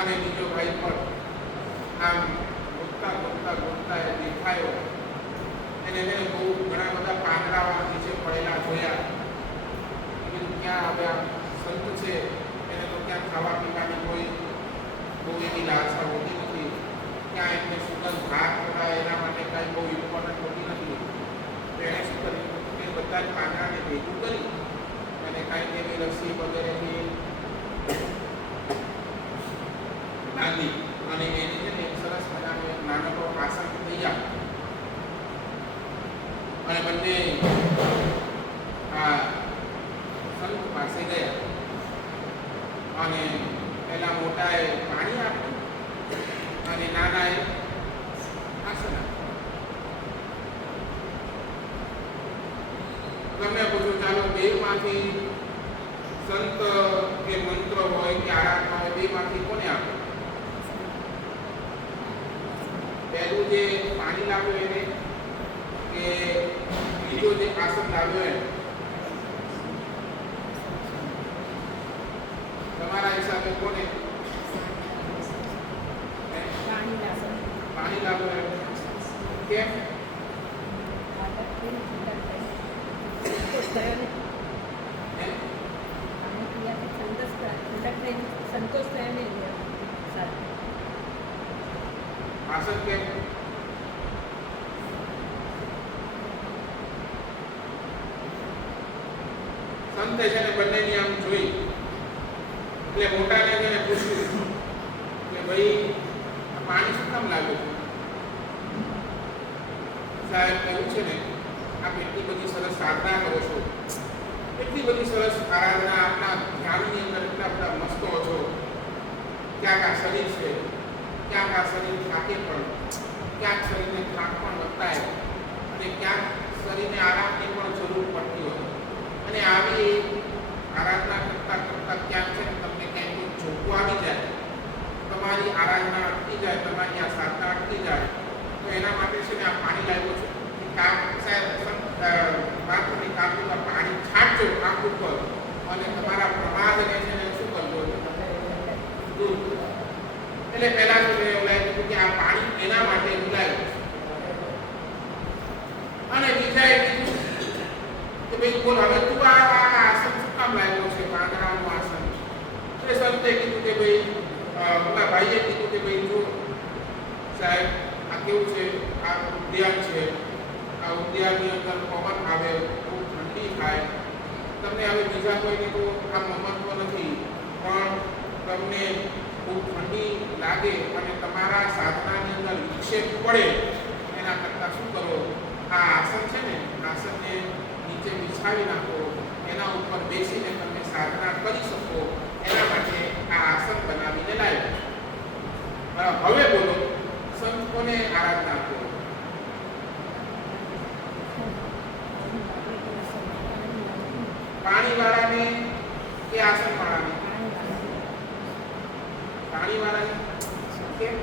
અને બીજો ભાઈ પણ આમ ગોતતા ગોતતા ગોતતા એ દેખાયો, એને બહુ ઘણા બધા પાંદડાઓ નીચે પડેલા જોયા. ક્યાં હવે આ સંત છે, એને તો ક્યાં ખાવા પીવાની કોઈ બહુ એની લાલસા હોતી નથી, ક્યાં એમને સુગંધ ભાગ કરાય એના માટે કાંઈ બહુ ઇમ્પોર્ટન્ટ હોતી નથી. તો એણે શું કર્યું કે બધા જ પાંદડાને ભેગું કરી અને કાંઈક એવી રસી વગેરેથી બાંધી અને એની છે ને એક સરસ મજાનો એક નાનકડો આસન તૈયાર. અને બંને આ સંત પાસે ગયા અને પેલા મોટાએ પાણી આપ્યું અને નાનાએ આસન આપ્યું. તમે પૂછો ચાલો બેમાંથી સંત કે મંત્ર હોય કે આરાધના હોય, બેમાંથી કોને આપ્યું? પહેલું જે પાણી લાવ્યો એને કે બીજો જે આસન લાવ્યો એને? તમારા હિસાબે કોને પાણી લાવ્યો એને? કેમ? સંતોષ થયો નહીં આસન કેમ? સંતે છે ને બંનેની આમ જોઈ એટલે મોટાને છે ને પૂછ્યું કે ભાઈ આ પાણી શું કામ લાગ્યું? સાહેબ એવું છે ને આપ એટલી બધી સરસ સાધના કરો છો, એટલી બધી સરસ આરાધના, આપના ધ્યાનની અંદર એટલા બધા મસ્તો છો, ક્યાંક આ શરીર છે, ક્યાંક આ શરીર થાકે પણ, ક્યાંક શરીરને થાક પણ વર્તાય અને ક્યાંક શરીરને આરામની પણ જરૂર પડતી હોય. અને આવી આરાધના કરતા કરતા ક્યાંક છે ને તમને ક્યાંક કોઈ ઝોકું આવી જાય, તમારી આરાધના અટકી જાય, તમારી આ સાધના અટકી જાય, તો એના માટે છે ને આ પાણી લાવ્યો છે. કામ સાહેબ માથું કાપીમાં પાણી છાંટજો આંખ ઉપર અને તમારા પ્રમાદને છે ને શું કરજો દૂર. એટલે પહેલા તો એવું લાગ્યું કે આ પાણી એના માટે બોલાવ્યું. અને બીજાએ કીધું કે ભાઈ બોલ હવે તું આ આસન શું કામ લાવ્યો છે, પાંદડાનું આસન? એ સંતે કીધું કે ભાઈ મોટા ભાઈએ કીધું કે ભાઈ જો સાહેબ આ કેવું છે, આ ઉદ્યાન છે, આ ઉદ્યાનની અંદર પવન આવે, ખૂબ ઠંડી થાય, તમને હવે બીજા કોઈને તો આ મહત્વ નથી, પણ તમને ખૂબ ઠંડી લાગે અને તમારા સાધનાની અંદર વિક્ષેપ પડે એના કરતાં શું કરો, આ આસન છે ને, આસનને નીચે બિછાવી નાખો, એના ઉપર બેસીને તમે સાધના કરી શકો એના માટે આ આસન બનાવીને લાવ્યા. હવે બોલો, સંત કોને આરાધના કરો? પાણીવાળાને કે આસનવાળાને? પાણીવાળાને કેમ?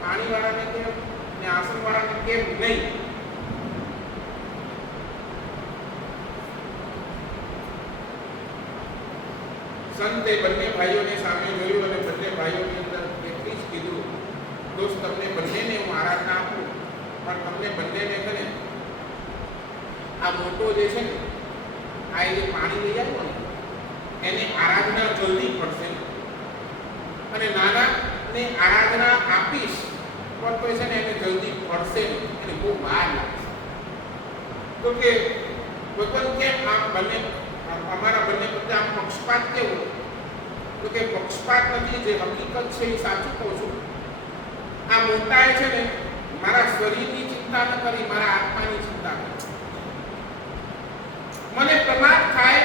પાણીવાળાને કેમ ને આસનવાળાને કેમ નહીં? સંતે બંને ભાઈઓને સામે જોયું અને બંને ભાઈઓની અંદર એટલી જ કીધું, દોસ્ત તમને બંનેને હું આરાધના આપું, પણ તમને બંનેને છે ને આ મોટો જે છે ને, આ જે પાણી લઈ આવ્યો ને એને આરાધના જલ્દી પડશે, અને નાનાને આરાધના આપીશ પણ તો છે ને એને જલ્દી પડશે, એને બહુ વાર લાગશે. તો કે ભગવાન કેમ આમ બંને અમારા બંને પ્રત્યે આમ પક્ષપાત કેવો? તો કે પક્ષપાત નથી, જે હકીકત છે એ સાચું કહું છું. આ મોટાએ છે ને મારા શરીરની ચિંતા ન કરી, મારા આત્માની ચિંતા કરી. મને પ્રમાદ થાય,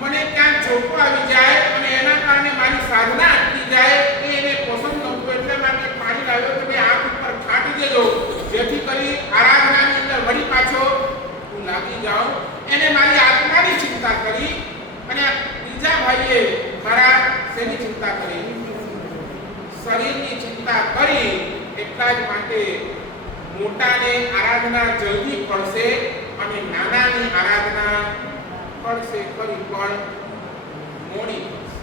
મને ક્યાં જોખો આવી જાય અને એના કારણે મારી સાધના અટકી જાય, એને પસંદ નહોતું. એટલે માટે પાણી લાવ્યો કે ભાઈ આંખ ઉપર છાંટી દેજો, જેથી કરી આરાધનાની અંદર વળી પાછો હું લાગી જાઉં. એને મારી આત્માની ચિંતા કરી અને આ બીજા ભાઈએ મારા શેની ચિંતા કરી? શરીરની ચિંતા કરી. એટલા જ માટે મોટાને આરાધના જલ્દી પડશે અને નાનાની આરાધના પડશે ખરી પણ મોડી પડશે.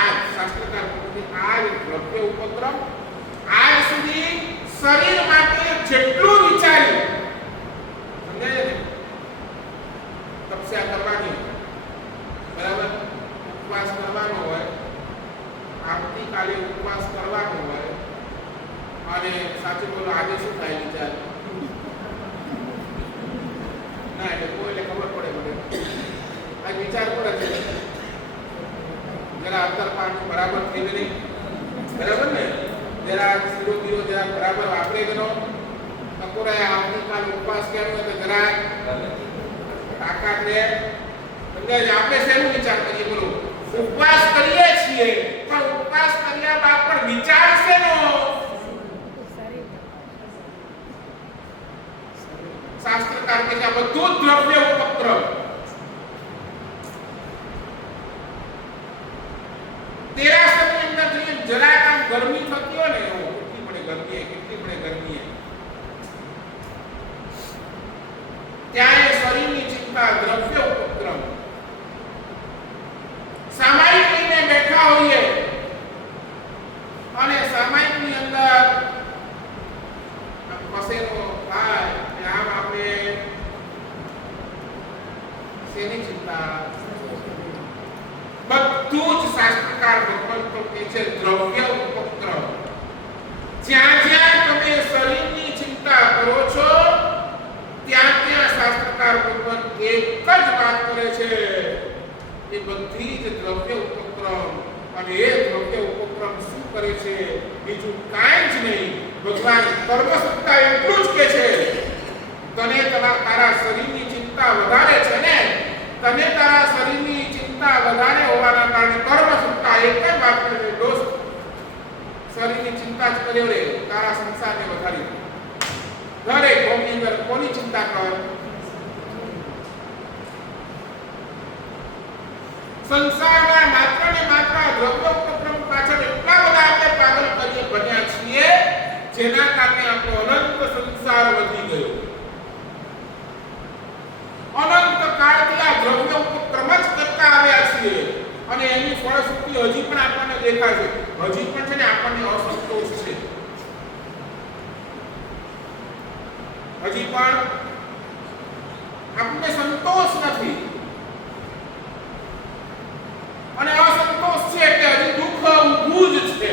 આ શાસ્ત્રકાર આ દ્રવ્ય ઉપક્રમ આજ સુધી શરીર માટે જેટલું વિચાર્યું, સમજાય ને, તપસ્યા કરવાની, બરાબર, ઉપવાસ કરવાનો હોય, આવતીકાલે ઉપવાસ કરવાનો હોય, અને સાચું બોલો આજે શું થાય વિચાર ના, એટલે કોઈ ખબર પડે મને આ વિચાર કરે છે જરા અંતર પાણી બરાબર થઈ ગઈ, બરાબર ને, જરા સીધો દીરો જરા બરાબર વાપરે ગયો, નકોરાય આવતીકાલે ઉપવાસ કર્યો તો જરા તાકાત રે. સમજાય? આપણે શેનો વિચાર કરીએ? બોલો, ઉપવાસ કરીએ છીએ પણ ઉપવાસ કર્યા બાદ પણ વિચાર શેનો? શાસ્ત્રકાર કે આ બધું દ્રવ્ય ઉપક્રમ. તેરાસની અંદર જોઈએ જરા કામ ગરમી થતી હોય ને, કેટલી પડે ગરમી, કેટલી પડે ગરમી, ત્યાં શરીરની ચિંતા, દ્રવ્ય ઉપક્રમ. સામાયિક લઈને બેઠા હોઈએ અને સામાયિકની અંદર પસેનો થાય, આમ આપણે શેની ચિંતા? બધું જ શાસ્ત્રકાર ભગવાન તો કહે છે દ્રવ્ય ઉપક્રમ. જ્યાં જ્યાં તમે શરીરની ચિંતા કરો છો ત્યાં ત્યાં શાસ્ત્રકાર ભગવાન એક જ વાત કરે છે, એ બધી જ દ્રવ્ય ઉપક્રમ. અને એ દ્રવ્ય ઉપક્રમ શું કરે છે? બીજું કાંઈ જ નહીં. ભગવાન કર્મસત્તા એટલું જ કે છે, તને તારા શરીરની ચિંતા વધારે છે ને, તને તારા શરીરની ચિંતા વધારે હોવાના કારણે કર્મસત્તા એક જ વાત કરે છે, દોસ્ત શરીરની ચિંતા જ કર્યો રે, તારા સંસારને વધારી દે. દરેક કોમની અંદર કોની ચિંતા કર? સંસારમાં માત્ર ને માત્ર દ્રવ્ય ઉપક્રમ પાછળ એટલા બધા આપણે પાગલ કરીએ બન્યા છીએ, જેના કારણે આપણો અનંત સંસાર વધી ગયો. અનંત કાળથી આ દ્રવ્ય ઉપક્રમ જ કરતા આવ્યા છીએ અને એની ફળશ્રુતિ હજી પણ આપણને દેખાય છે. હજી પણ છે ને આપણને અસંતોષ છે, હજી પણ આપણને સંતોષ નથી અને અસંતોષ છે એટલે હજી દુઃખ ઊભું જ છે.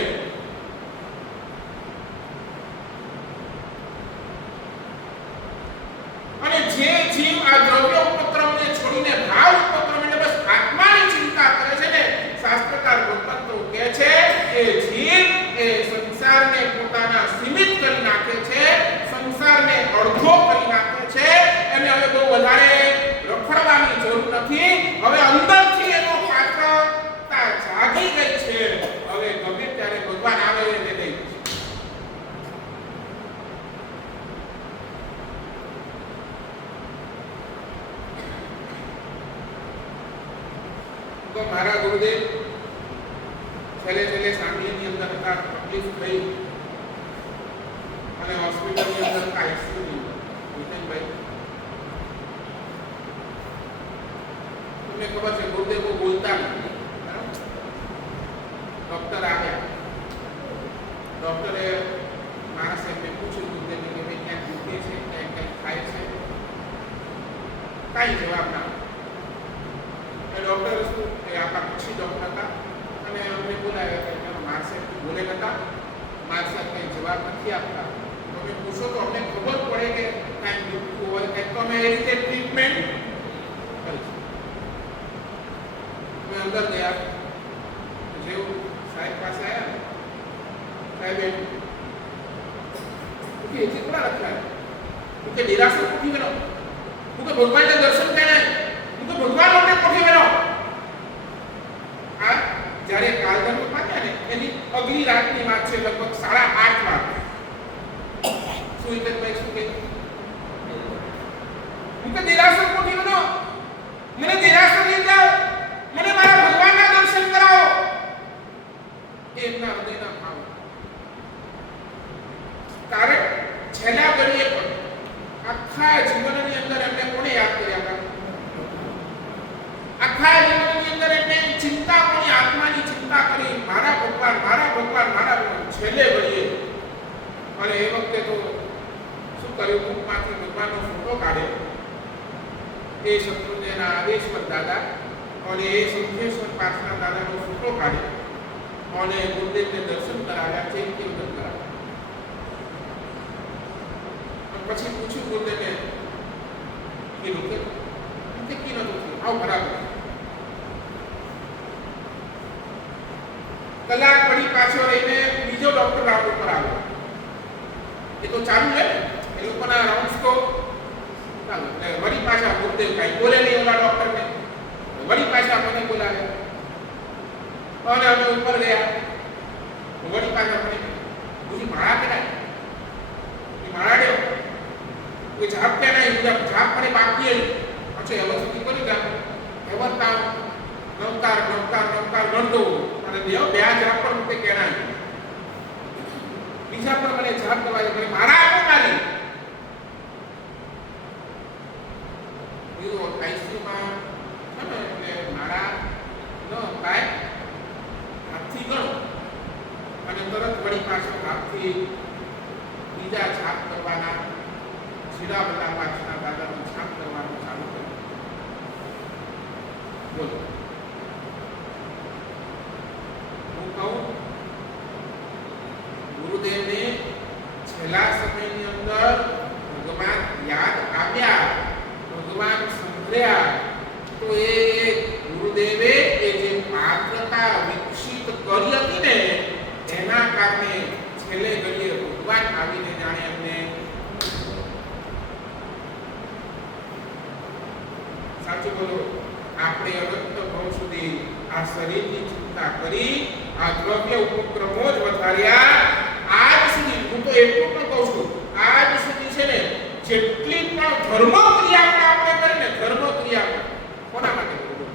અને જે જીવ આ દ્રવ્ય ઉપક્રમને છોડીને ભાવ ઉપક્રમ એટલે બસ આત્માની ચિંતા કરે છે ને, શાસ્ત્રકાર ભગવંતો કહે છે કે જીવ એ સંસારને પોતાના સીમિત કરી નાખે છે, સંસારને અડધો કરી નાખે છે, અને હવે બહુ વધારે રખડવાની જરૂર નથી. હવે અંદરથી એનો પાત્રતા જાગી ગઈ છે. હવે ગમે ત્યારે ભગવાન આવે એને દઈ તો મારા ગુરુદેવ છેલ્લે સાંગલીની અંદર હતા, તકલીફ થઈ અને હોસ્પિટલની અંદર આઈસીયુ વિપિનભાઈ, તમને ખબર છે ગુરુદેવ બોલતા નથી. ડોક્ટર આવ્યા, ડોક્ટરે મારા સાહેબને પૂછ્યું ગુરુદેવને કે ભાઈ ક્યાંક દુખે છે, ક્યાંક કંઈક થાય છે? કાંઈ જવાબ ના. ડોક્ટર શું એ આપણા પછી ડોક્ટર હતા અને અમને બોલાવ્યા કે મારા સાહેબ બોલે નતા, મારા સાહેબ કંઈ જવાબ નથી આપતા. તમે પૂછો તો અમને ખબર પડે કે કાંઈ દુખતું હોય કંઈક તો અમે એ રીતે ટ્રીટમેન્ટ કરીશું. અમે અંદર ગયા, જેવું સાહેબ પાસે આવ્યા, સાહેબે કેટલા લખ્યા કે નિરાશા કોઠી બનો, હું કે ભગવાનને દર્શન કર્યા, હું તો ભગવાન માટે કોઠી બનો. આ જ્યારે કાલધર્મ પામ્યા ને એની અગલી રાતની વાત છે, લગભગ 8:30 વાગે. શું ભાઈ શું કે હું તો નિરાશા કોઠી બનો, મને નિરાશા લઈ જાઓ, મને મારા ભગવાનના દર્શન કરાવો. એમના હૃદયના ભાવ. કારણ છેલ્લા ઘડીએ પણ આખા જીવનની અંદર એમને કોને યાદ કર્યા હતા? આખા જીવનની અંદર એમને ચિંતા કોની? આત્માની ચિંતા કરી, મારા ભગવાન, મારા ભગવાન, મારા ભગવાન. છેલ્લે ઘડીએ અને એ વખતે તો શું કર્યું? મુખમાંથી ભગવાનનો ફોટો કાઢ્યો, એ શત્રુંજયના આદેશ પર દાદા અને એ સિદ્ધેશ્વર પાસના દાદાનો ફોટો કાઢ્યો અને ગુરુદેવને દર્શન કરાવ્યા, ચૈત્યવદન કરાવ્યા. પછી પૂછ્યું ગુરુદેવને કીધું કે કી નતું થયું, આવું બરાબર. કલાક પડી પાછો રહીને બીજો ડોક્ટર રાઉન્ડ ઉપર આવ્યો. એ તો ચાલુ છે એ લોકોના રાઉન્ડ્સ તો ચાલુ. એટલે વળી પાછા ગુરુદેવ કાંઈ બોલે નહીં ઓલા ડોક્ટરને, વળી પાછા મને બોલાવ્યા અને અમે ઉપર ગયા. વળી પાછા મને પૂછી માળા કરાય, માળા દેવ કોઈ જાપ કે નહીં, જાપ પડે બાકી પછી હવે સુધી કરી જાપ એવરતા નવકાર નવકાર નવકાર ગણતો અને દેવ બે જાપ પર મૂકે કેના બીજા પર મને જાપ કરવા મને મારા આપો મારી બીજો આઈસીયુમાં છે ને એટલે મારા ન થાય હાથથી ગણો અને તરત વળી પાછળ હાથથી બીજા છાપ કરવાના, જીરા બધા પાછળના દાદાનું છાપ કરવાનું ચાલુ કર્યું. બોલો, હું કહું ગુરુદેવને છેલ્લા સમયની અંદર ભગવાન યાદ આવ્યા, ભગવાન સંભળ્યા તો એ ગુરુદેવે એ જે પાત્રતા વિકસિત કરી હતી ને એના કારણે છેલ્લે ઘડીએ ભગવાન આવીને જાણે એમને સાચું બોલો. આપણે અનંત ભાવ સુધી આ શરીરની ચિંતા કરી, આ દ્રવ્ય ઉપક્રમો જ વધાર્યા. આજ સુધી હું તો એટલું પણ કહું છું, આજ સુધી છે ને જેટલી પણ ધર્મ ક્રિયા આપણે કરીને, ધર્મ ક્રિયા કોના માટે કરું?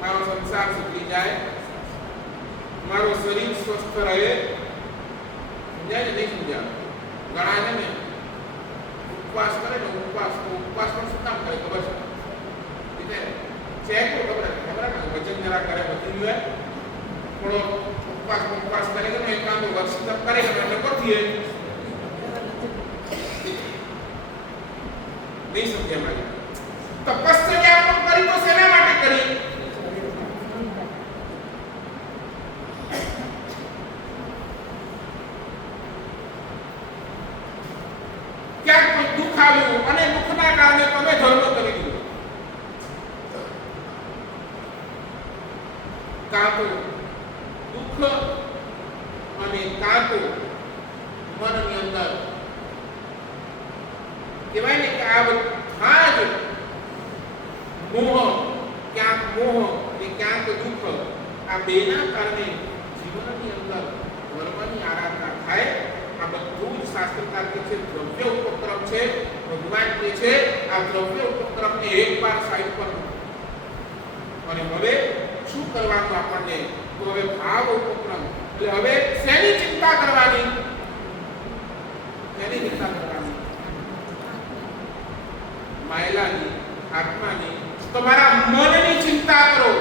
મારો સંસાર સુધરી જાય, મારું શરીર સ્વસ્થ રહે. સમજાય ને? નહીં સમજાય? ઘણા છે ને ઉપવાસ કરે ને, ઉપવાસ પણ શું કામ કરે ખબર છે? ચેક ખબર ને વજન જરા કરે વધી ગયું, થોડો ઉપવાસ કરે કે એકાંત વર્ષ તક કરે કે એટલે કરતી નહીં. સમજ્યા મારી? તપસ્યા પણ કરી તો શેના માટે કરી? ક્યાંક કોઈ દુઃખ આવ્યું અને દુઃખના કારણે તમે ધર્મ કરી દીધો. કાં તો દુઃખ અને કાં તો મનની અંદર કહેવાય ને કે આ બધા જ મોહ, ક્યાંક મોહ અને ક્યાંક દુઃખ, આ બેના કારણે જીવનની અંદર ધર્મની આરાધના થાય. આ બધું જ શાસ્ત્રકાર કે છે દ્રવ્ય ઉપક્રમ છે. ભગવાન કે છે આ દ્રવ્ય ઉપક્રમને એકવાર સાઈડ પર મૂકો. અને હવે શું કરવાનું આપણને? તો હવે ભાવ ઉપક્રમ, એટલે હવે શેની ચિંતા કરવાની? શેની ચિંતા કરવાની? માયલાની, આત્માની. તમારા મનની ચિંતા કરો.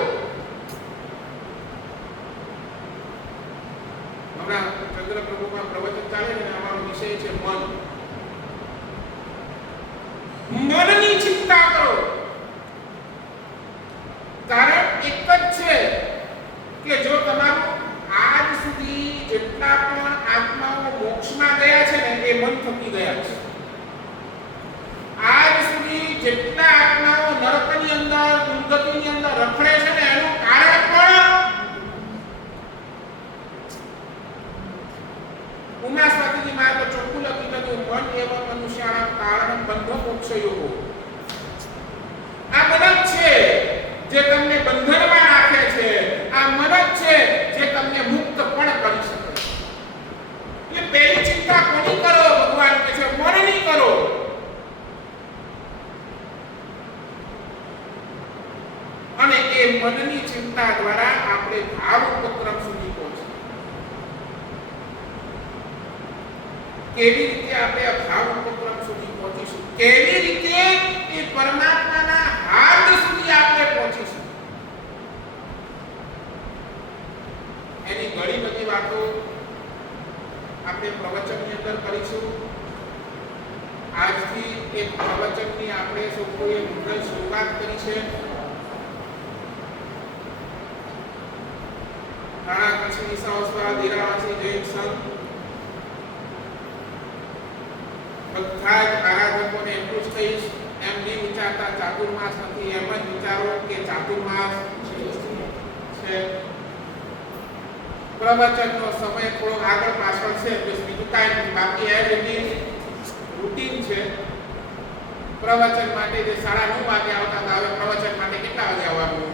હમણાં ચંદ્રપ્રભુમાં પ્રવચન ચાલે ને, અમારો વિષય છે મન. મનની ચિંતા કરો. કારણ એક જ છે કે જો તમારું આજ સુધી જેટલા પણ આત્માઓ મોક્ષમાં ગયા છે ને એ મન થકી ગયા છે. આજ સુધી જેટલા આત્માઓ નરકની અંદર, દુર્ગતિની અંદર રખડે છે ને એનું કારણ પણ ઉમા સ્વાતિજી મહારાજ ચોખ્ખું લખી દીધું, મન એવ મનુષ્યાણાં કારણં બંધ મોક્ષયોગો. આ મન જ છે જે તમને બંધનમાં રાખે છે. આ મન જ છે જે તમને મુક્ત પણ કરી શકે. એટલે પહેલી ચિંતા કોની કરો? ભગવાન કહે છે મનની કરો. અને એ મનની ચિંતા દ્વારા આપણે ભાવ ઉપક્રમ સુધી પહોંચીએ. કેવી રીતે આપણે આ ભાવ ઉપક્રમ સુધી પહોંચીશું? કેવી રીતે એ પરમાત્માના હાર્દ સુધી આપણે પહોંચીશું? એની ઘણી બધી વાતો આપણે પ્રવચનની અંદર કરીશું. આજથી એક પ્રવચનની આપણે સૌ કોઈએ મુદ્દલ શરૂઆત કરી છે. રાણા કચ્છની સંસ્થા દિરાવાસી જૈન સંઘ બધા જ આરાધકોને એટલું જ કહીશ, એમ નહીં વિચારતા ચાતુર્માસ નથી, એમ જ વિચારો કે ચાતુર્માસ છે. પ્રવચનનો સમય થોડો આગળ પાછળ છે, બીજું કાંઈ નથી. બાકી એજ એની રૂટીન છે. પ્રવચન માટે જે 9:30 વાગે આવતા હતા, હવે પ્રવચન માટે કેટલા વાગે આવવાનું?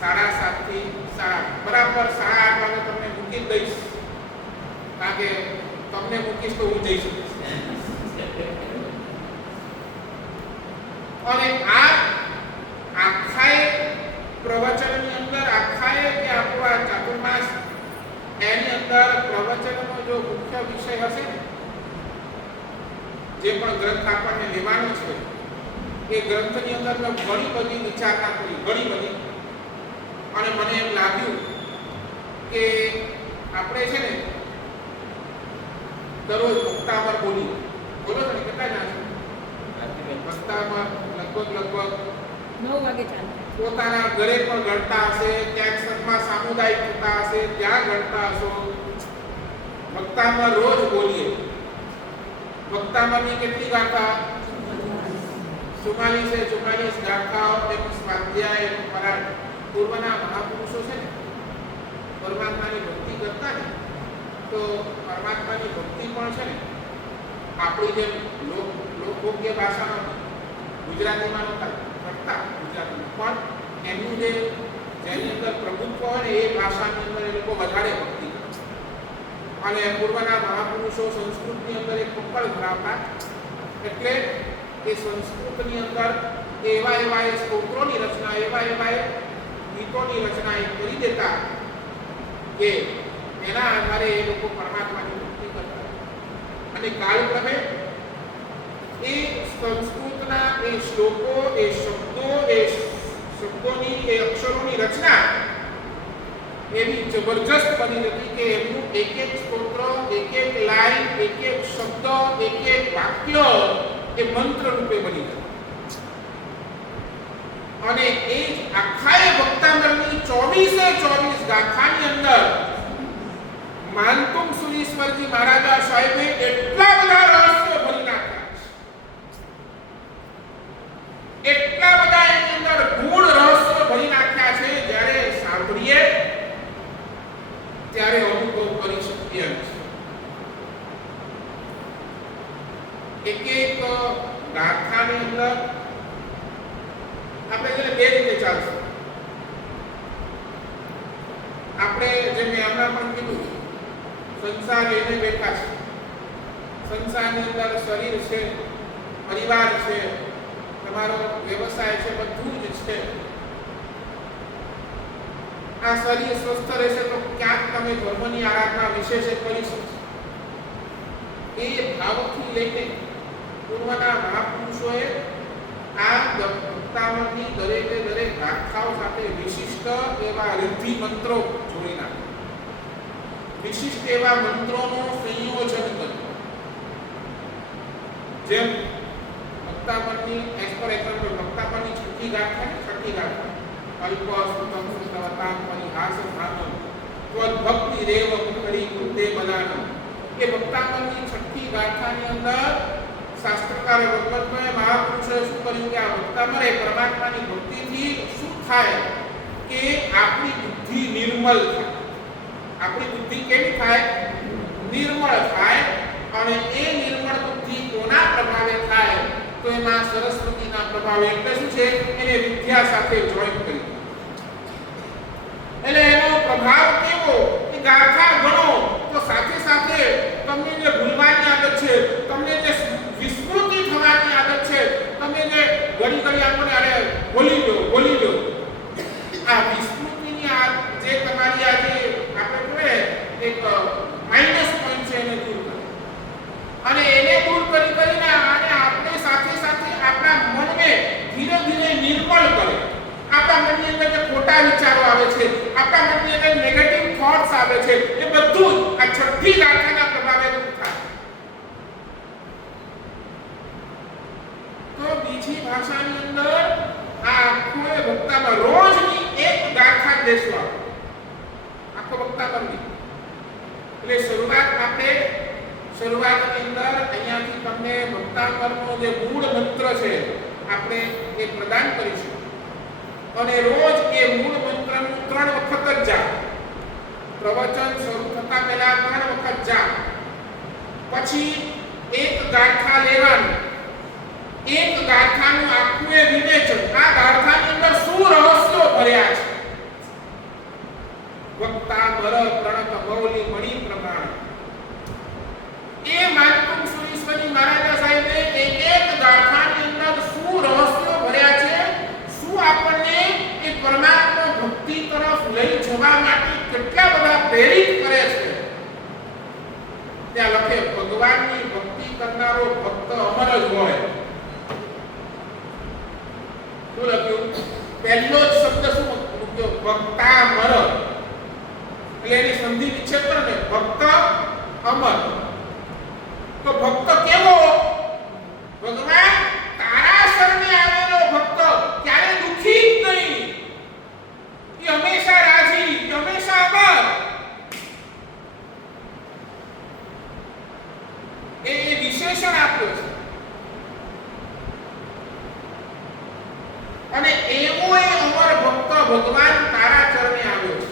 7:30 થી 8:30. બરાબર 8:30 વાગે તમને મૂકી દઈશ. કારણ કે તમને મૂકીશ તો હું જઈ શકીશ. અને આ આખાય પ્રવચનની અંદર, આખાય કે આપણો આ ચાતુર્માસ, એની અંદર પ્રવચનનો જો મુખ્ય વિષય હશે ને, જે પણ ગ્રંથ આપણને લેવાનો છે, એ ગ્રંથની અંદર મેં ઘણી બધી વિચારણા કરી, ઘણી બધી. અને મને એમ લાગ્યું કે આપણે છે ને દરરોજ વક્તાવર બોલો છો ને, કેટલા જણા છો? વક્તાવર લગભગ 9 વાગે ચાલે. પોતાના ઘરે પણ ગણતા હશે, ક્યાંક સંઘમાં સામુદાયિક થતા હશે, ત્યાં ગણતા હશો. વક્તાવર રોજ બોલીએ. વક્તાવરની કેટલી ગાથા? 44 ગાથાઓ, એનું સ્વાધ્યાય, એનું પારાયણ. પૂર્વના મહાપુરુષો છે ને, પરમાત્માની ભક્તિ કરતા ને, તો પરમાત્માની ભક્તિ પણ છે ને આપણી જેમ લોકભોગ્ય ભાષામાં ગુજરાતીમાં નહોતા કરતા. ગુજરાતીમાં પણ એમનું જેની અંદર પ્રભુત્વ હોય ને એ ભાષાની અંદર એ લોકો વધારે ભક્તિ કરે. અને પૂર્વના મહાપુરુષો સંસ્કૃતની અંદર એક પકડ ધરાવતા, એટલે એ સંસ્કૃતની અંદર એવા એ સ્તોત્રોની રચના, એવા ગીતોની રચના એ કરી દેતા કે એના આધારે એ લોકો પરમાત્માની ભક્તિ કરતા. અને કાળક્રમે એ સંસ્કૃતના એ શ્લોકો, એ શબ્દોની, એ અક્ષરોની રચના એવી જબરજસ્ત બની હતી કે એમનું એક સ્તોત્ર, એક લાઈન, એક શબ્દ, એક વાક્ય એ મંત્ર રૂપે બની જતું. અને એ આખાય વક્તાવરની 24 ગાથાની અંદર માનતુંગ સુરીશ્વરજી મહારાજા સાહેબે એટલા બધા રહસ્યો ભરી નાખ્યા, એટલા બધા એની અંદર ગૂઢ રહસ્યો ભરી નાખ્યા છે. જ્યારે એક એક ગાથાની અંદર આપણે જેને બે રીતે ચાલશે. આપણે જે મેં હમણાં પણ કીધું, સંસાર લઈને બેઠા છે. સંસારની અંદર શરીર છે, પરિવાર છે, તમારો વ્યવસાય છે, બધું જ છે. આ શરીર સ્વસ્થ રહેશે તો ક્યાંક તમે ધર્મની આરાધના વિશેષ કરી શકશો. એ ભાવથી લઈને પૂર્વના મહાપુરુષોએ આ ભક્તાવળની દરેકે દરેક ગાથાઓ સાથે વિશિષ્ટ એવા રિદ્ધિ મંત્રો જોડી નાખ્યા. વિશિષ્ટ એવા મંત્રોનું સંયોજન કર્યું. જેમ ભક્તાવળની એક્સપર એક્ઝામ્પલ ભક્તાવળની છઠ્ઠી ગાથા ને છઠ્ઠી ગાથા અલ્પ સુતમ સુતવતામ પરિહાસ ભાનમ ત્વદ ભક્તિ રેવ મુખરી કૃતે બલાનમ. એ ભક્તાવળની છઠ્ઠી ગાથાની અંદર શાસ્ત્રકારે ભગવતોએ મહાપુરુષોએ શું કર્યું કે આ ભક્તાવળ એ પરમાત્માની ભક્તિથી શું થાય કે આપણી બુદ્ધિ નિર્મલ થાય. આપણી બુદ્ધિ કેવી થાય? નિર્મળ થાય. અને એ નિર્મળ બુદ્ધિ કોના પ્રભાવે થાય? તો એમાં સરસ્વતીના પ્રભાવે. એટલે શું છે? એને વિદ્યા સાથે જોઈન્ટ કરી. એટલે એનો પ્રભાવ કેવો? એ ગાથા ગણો તો સાથે સાથે તમને જે ભૂલવાની આદત છે, તમને જે વિસ્મૃતિ થવાની આદત છે, તમને જે ઘડી ઘડી આપણે અરે બોલી લો આ વિસ્મૃતિની આ જે તમારી આ જે આપણે કહે એક માઈનસ પોઈન્ટ છે એને દૂર કરો. અને એને દૂર કરીને અને આપણે સાથે સાથે આપણા મનને ધીરે ધીરે નિર્મળ કરે. આપણા મનની અંદર જે ખોટા વિચારો આવે છે, આપણા મનની અંદર નેગેટિવ થોટ્સ આવે છે, એ બધું આ છઠ્ઠી ગાથાના પ્રભાવે દૂર થાય. તો બીજી ભાષાની અંદર આ આખો ભક્તામાં રોજની એક ગાથા દેશવા આખો ભક્તામાં. એટલે શરૂઆતની અંદર અહીંયાથી તમને ભક્તાંકરનો જે મૂળ મંત્ર છે આપણે એ પ્રદાન કરીશું. અને રોજ એ મૂળ મંત્રનું 3 વખત જ જાપ. પ્રવચન શરૂ થતા પહેલા 3 વખત જાપ. પછી એક ગાથા લેવાનું. એક ગાથાનું આખું એ વિવેચન. આ ગાથાની અંદર શું રહસ્યો ભર્યા છે? વક્તામર પ્રણત મૌલી મણિ પ્રમાણ. એ માનતુમ સુરીશ્વરી મહારાજા સાહેબે એક ગાથાની અંદર શું રહસ્યો ભર્યા છે, શું આપણને એ પરમાત્મા ભક્તિ તરફ લઈ જવા માટે કેટલા બધા પ્રેરિત કરે છે. ત્યાં લખે ભગવાનની ભક્તિ કરનારો ભક્ત અમર જ હોય. શું લખ્યું? પહેલો જ શબ્દ શું મૂક્યો? ભક્તામર. એટલે એની સંધિ વિચ્છેદ કરો ને, ભક્ત અમર. તો ભક્ત કેવો? ભગવાન તારા શરણે આવેલો ભક્ત ક્યારે દુખી જ નહીં. એ હંમેશા રાજી, હંમેશા અમર. એ વિશેષણ આપ્યો છે. અને એવો એ અમર ભક્ત ભગવાન તારા ચરણે આવ્યો છે.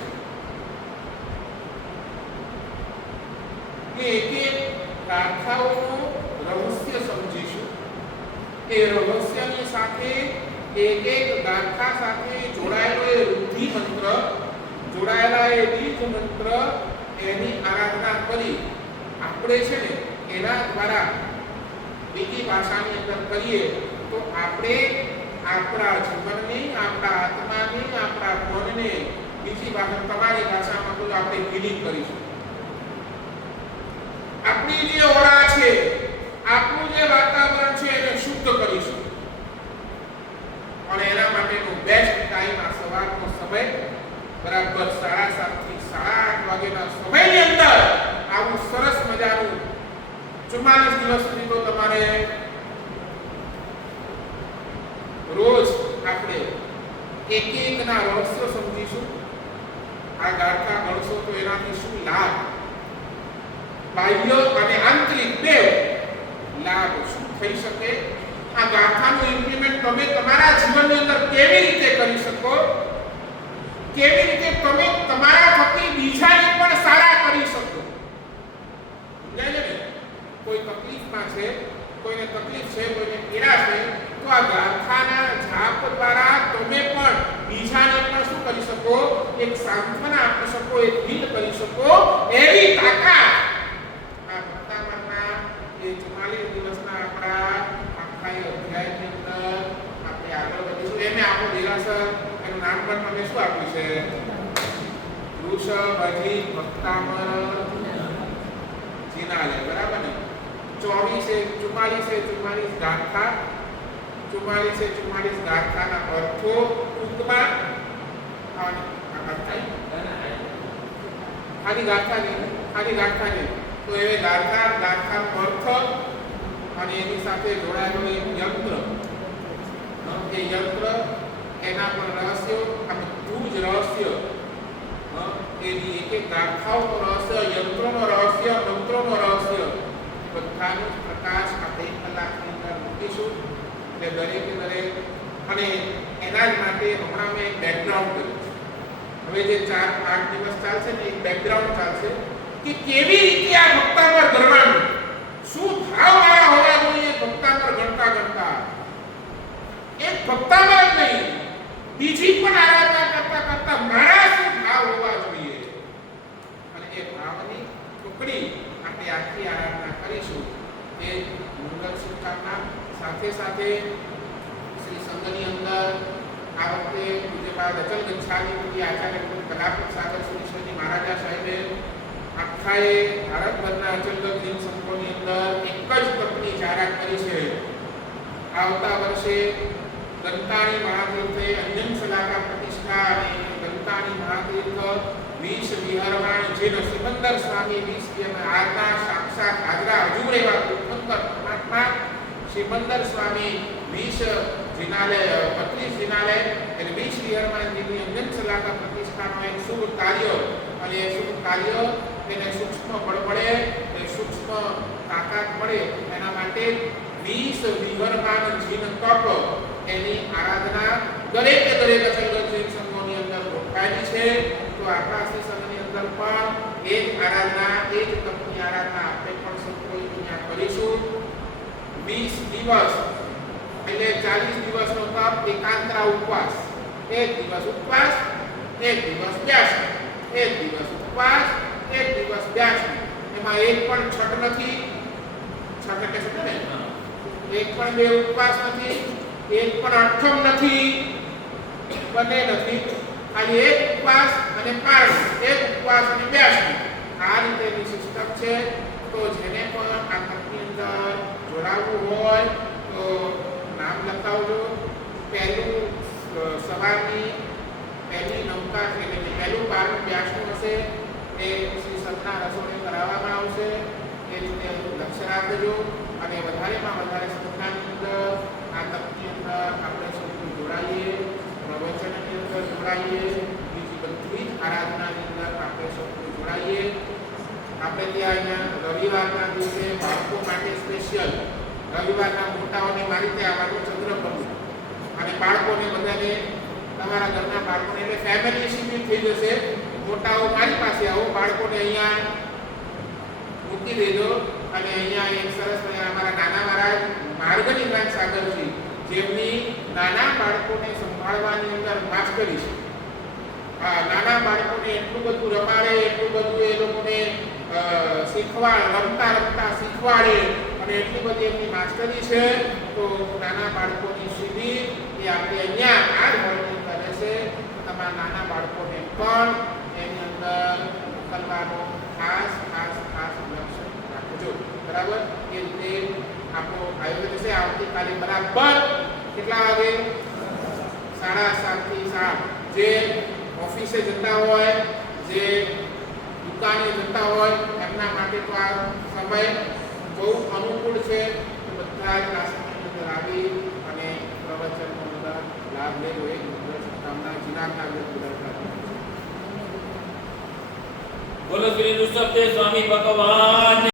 એક એક ગાથાઓનું રહસ્ય સમજીશું. એ રહસ્યની સાથે એક એક ગાથા સાથે જોડાયેલો એ રુદ્ધિ મંત્ર, જોડાયેલા એ બીજ મંત્ર, એની આરાધના કરી આપણે છે ને એના દ્વારા બીજી ભાષાની અંદર કરીએ તો આપણે આપણા જીવનને, આપણા આત્માને, આપણા મનને બીજી ભાષા તમારી ભાષામાં તો આપણે હિલિંગ કરીશું. આપણી જે ઓરા છે, આપણું જે વાતાવરણ છે એને શુદ્ધ કરીશું. અને એના માટેનો બેસ્ટ ટાઈમ આ સવારનો સમય બરાબર 7:30 થી 8:30 વાગ્યાના સમયની અંદર આવું સરસ મજાનું 44 દિવસ સુધી તો તમારે રોજ આપણે એક એકના રહસ્યો સમજીશું. આ ગાથા ગણશો તો એનાથી શું લાભ, બાહ્ય અને આંતરિક બે લાભ શું થઈ શકે, આ ગાથાનું ઇમ્પ્લિમેન્ટ તમે તમારા જીવનની અંદર કેવી રીતે કરી શકો, કેવી રીતે તમે તમારા થકી બીજાને પણ સારા કરી શકો. સમજાય છે ને? કોઈ તકલીફમાં છે કોઈને તકલીફ છે, કોઈને પીડા છે, તો આ ગાથાના જાપ દ્વારા તમે પણ બીજાને પણ શું કરી શકો? એક સાંત્વના આપી શકો, એક હીલ કરી શકો, એવી તાકાત આ ભક્તામણના એ 44 દિવસના આપણા આખા અધ્યાયની અંદર આપણે આગળ વધીશું. એને આપણું દેરાસર એનું નામ પણ તમે શું આપ્યું છે? વૃષભ ભક્તામણ જીનાલય. બરાબર ને? 44 ગાથા, 44 ગાથાના અર્થો ટૂંકમાં ખાલી ગાથાની તો એ ગાથાનો અર્થ અને એની સાથે જોડાયેલો એક યંત્ર, એ યંત્ર એના પણ રહસ્યો, આ બધું જ રહસ્ય, એની એક ગાથાઓનો રહસ્ય, યંત્રોનો રહસ્ય, મંત્રોનો રહસ્ય, બધાનો પ્રકાશ આપણે 1 કલાકની અંદર મૂકીશું. એટલે દરેક અને એના જ માટે હમણાં મેં બેકગ્રાઉન્ડ કર્યું છે. હવે જે 4-8 દિવસ ચાલશે ને, એક બેકગ્રાઉન્ડ ચાલશે કે કેવી રીતે આ ભક્તામર ગણવાનું, શું ભાવ મારા હોવા જોઈએ ભક્તામર ગણતા. એક ભક્તામર જ નહીં, બીજી પણ આરાધના કરતા મારા શું ભાવ હોવા જોઈએ, અને એ ભાવની ટુકડી આપણે આખી આરાધના કરીશું. એ મંગળ શુભકામના સાથે શ્રી સંઘની અંદર આ વખતે પૂજ્યપાદ અચલ ગચ્છાધિપતિ આચાર્ય કલાપત સાગર સુરેશ્વરજી મહારાજા સાહેબે આખાએ ભારતભરના અચલગત હિન્દ સંઘોની અંદર એક જ તપની જાહેરાત કરી છે. આવતા વર્ષે ગંતાણી મહાતીર્થે અન્યમ સલાકા પ્રતિષ્ઠા અને ગંતાણી મહાતીર્થ 20 વિહરવાણ જેનો સિમંદર સ્વામી 20 આજના સાક્ષાત હાજરા હજુર એવા તીર્થંકર પરમાત્મા સિમંદર સ્વામી 20 જિનાલય 25 જિનાલય અને 20 વિહરવાણની અન્યમ સલાકા પ્રતિષ્ઠાનો એક શુભ કાર્ય, અને એ શુભ કાર્ય એને સૂક્ષ્મ બળ મળે, એ સૂક્ષ્મ તાકાત મળે, એના માટે 20 વિહરવાણ જીન તપ એની આરાધના દરેક અચલગત જીન સંઘોની અંદર ગોઠવાયેલી છે. તો આપણા શ્રી સંઘની અંદર પણ એ જ આરાધના, એ જ તપની આરાધના આપણે પણ સંતોએ અહીંયા કરીશું. 20 દિવસ એટલે 40 દિવસનો તપ, એકાંતરા ઉપવાસ, 1 દિવસ ઉપવાસ, 1 દિવસ બેસવું, 1 દિવસ ઉપવાસ, 1 દિવસ બેસવું. એમાં એક પણ છઠ નથી, છઠ એટલે શું ને, એક પણ બે ઉપવાસ નથી, એક પણ અઠમ નથી, બંને નથી, ખાલી એક ઉપવાસ અને પાળવું, એક ઉપવાસ અને બેસવું. આ રીતેની સિસ્ટમ છે. તો જેને પણ આ તપની અંદર જોડાવવું હોય તો નામ લખાવજો. પહેલું સવારની પહેલી નૌકા એટલે પહેલું પારનું બેસવું હશે એ શ્રી સંતના રસોડે કરાવવામાં આવશે. એ રીતે લક્ષ્ય રાખજો અને વધારેમાં વધારે સંસ્થાની અંદર આ તપની અંદર આપણે સૌ જોડાઈએ, પ્રવચનની અંદર જોડાઈએ, બીજી બધી જ આરાધનાની અંદર આપણે સૌ જોડાઈએ. આપણે ત્યાં અહીંયા રવિવારના દિવસે બાળકો માટે સ્પેશિયલ રવિવારના મોટાઓને મારી ત્યાં આવવાનું ચંદ્રપંચ, અને બાળકોને બધાને તમારા ઘરના બાળકોને એટલે ફેમિલી શિબિર થઈ જશે. મોટાઓ મારી પાસે આવો, બાળકોને અહીંયા મૂકી દેજો. અને અહીંયા એક સરસ અમારા નાના મહારાજ માર્ગની ગ્રામ સાગરજી, જેમની નાના બાળકોને સંભાળવાની અંદર માસ્ટરી છે. નાના બાળકોને એટલું બધું રમાડે, એટલું બધું એ લોકોને રમતા શીખવાડે, અને એટલી બધી એમની માસ્ટરી છે. તો નાના બાળકોની શિબિર એ આપણે અહીંયા આ જ હોલની અંદર રહેશે. તમારા નાના બાળકોને પણ એની અંદર મોકલવાનું ખાસ લક્ષ્ય રાખજો. બરાબર? એ રીતે આપણું આયોજન છે. આવતીકાલે બરાબર કેટલા વાગે? 7:30 થી 7. જે ઓફિસે જતા હોય, જે દુકાને જતા હોય, એમના માટે તો આ સમય બહુ અનુકૂળ છે. બધા જ આ સમયની અંદર આવી અને પ્રવચનનો બધા લાભ લેવો એ શુભકામના જીનાના બોલો શ્રી ઋષભદેવ સ્વામી ભગવાન.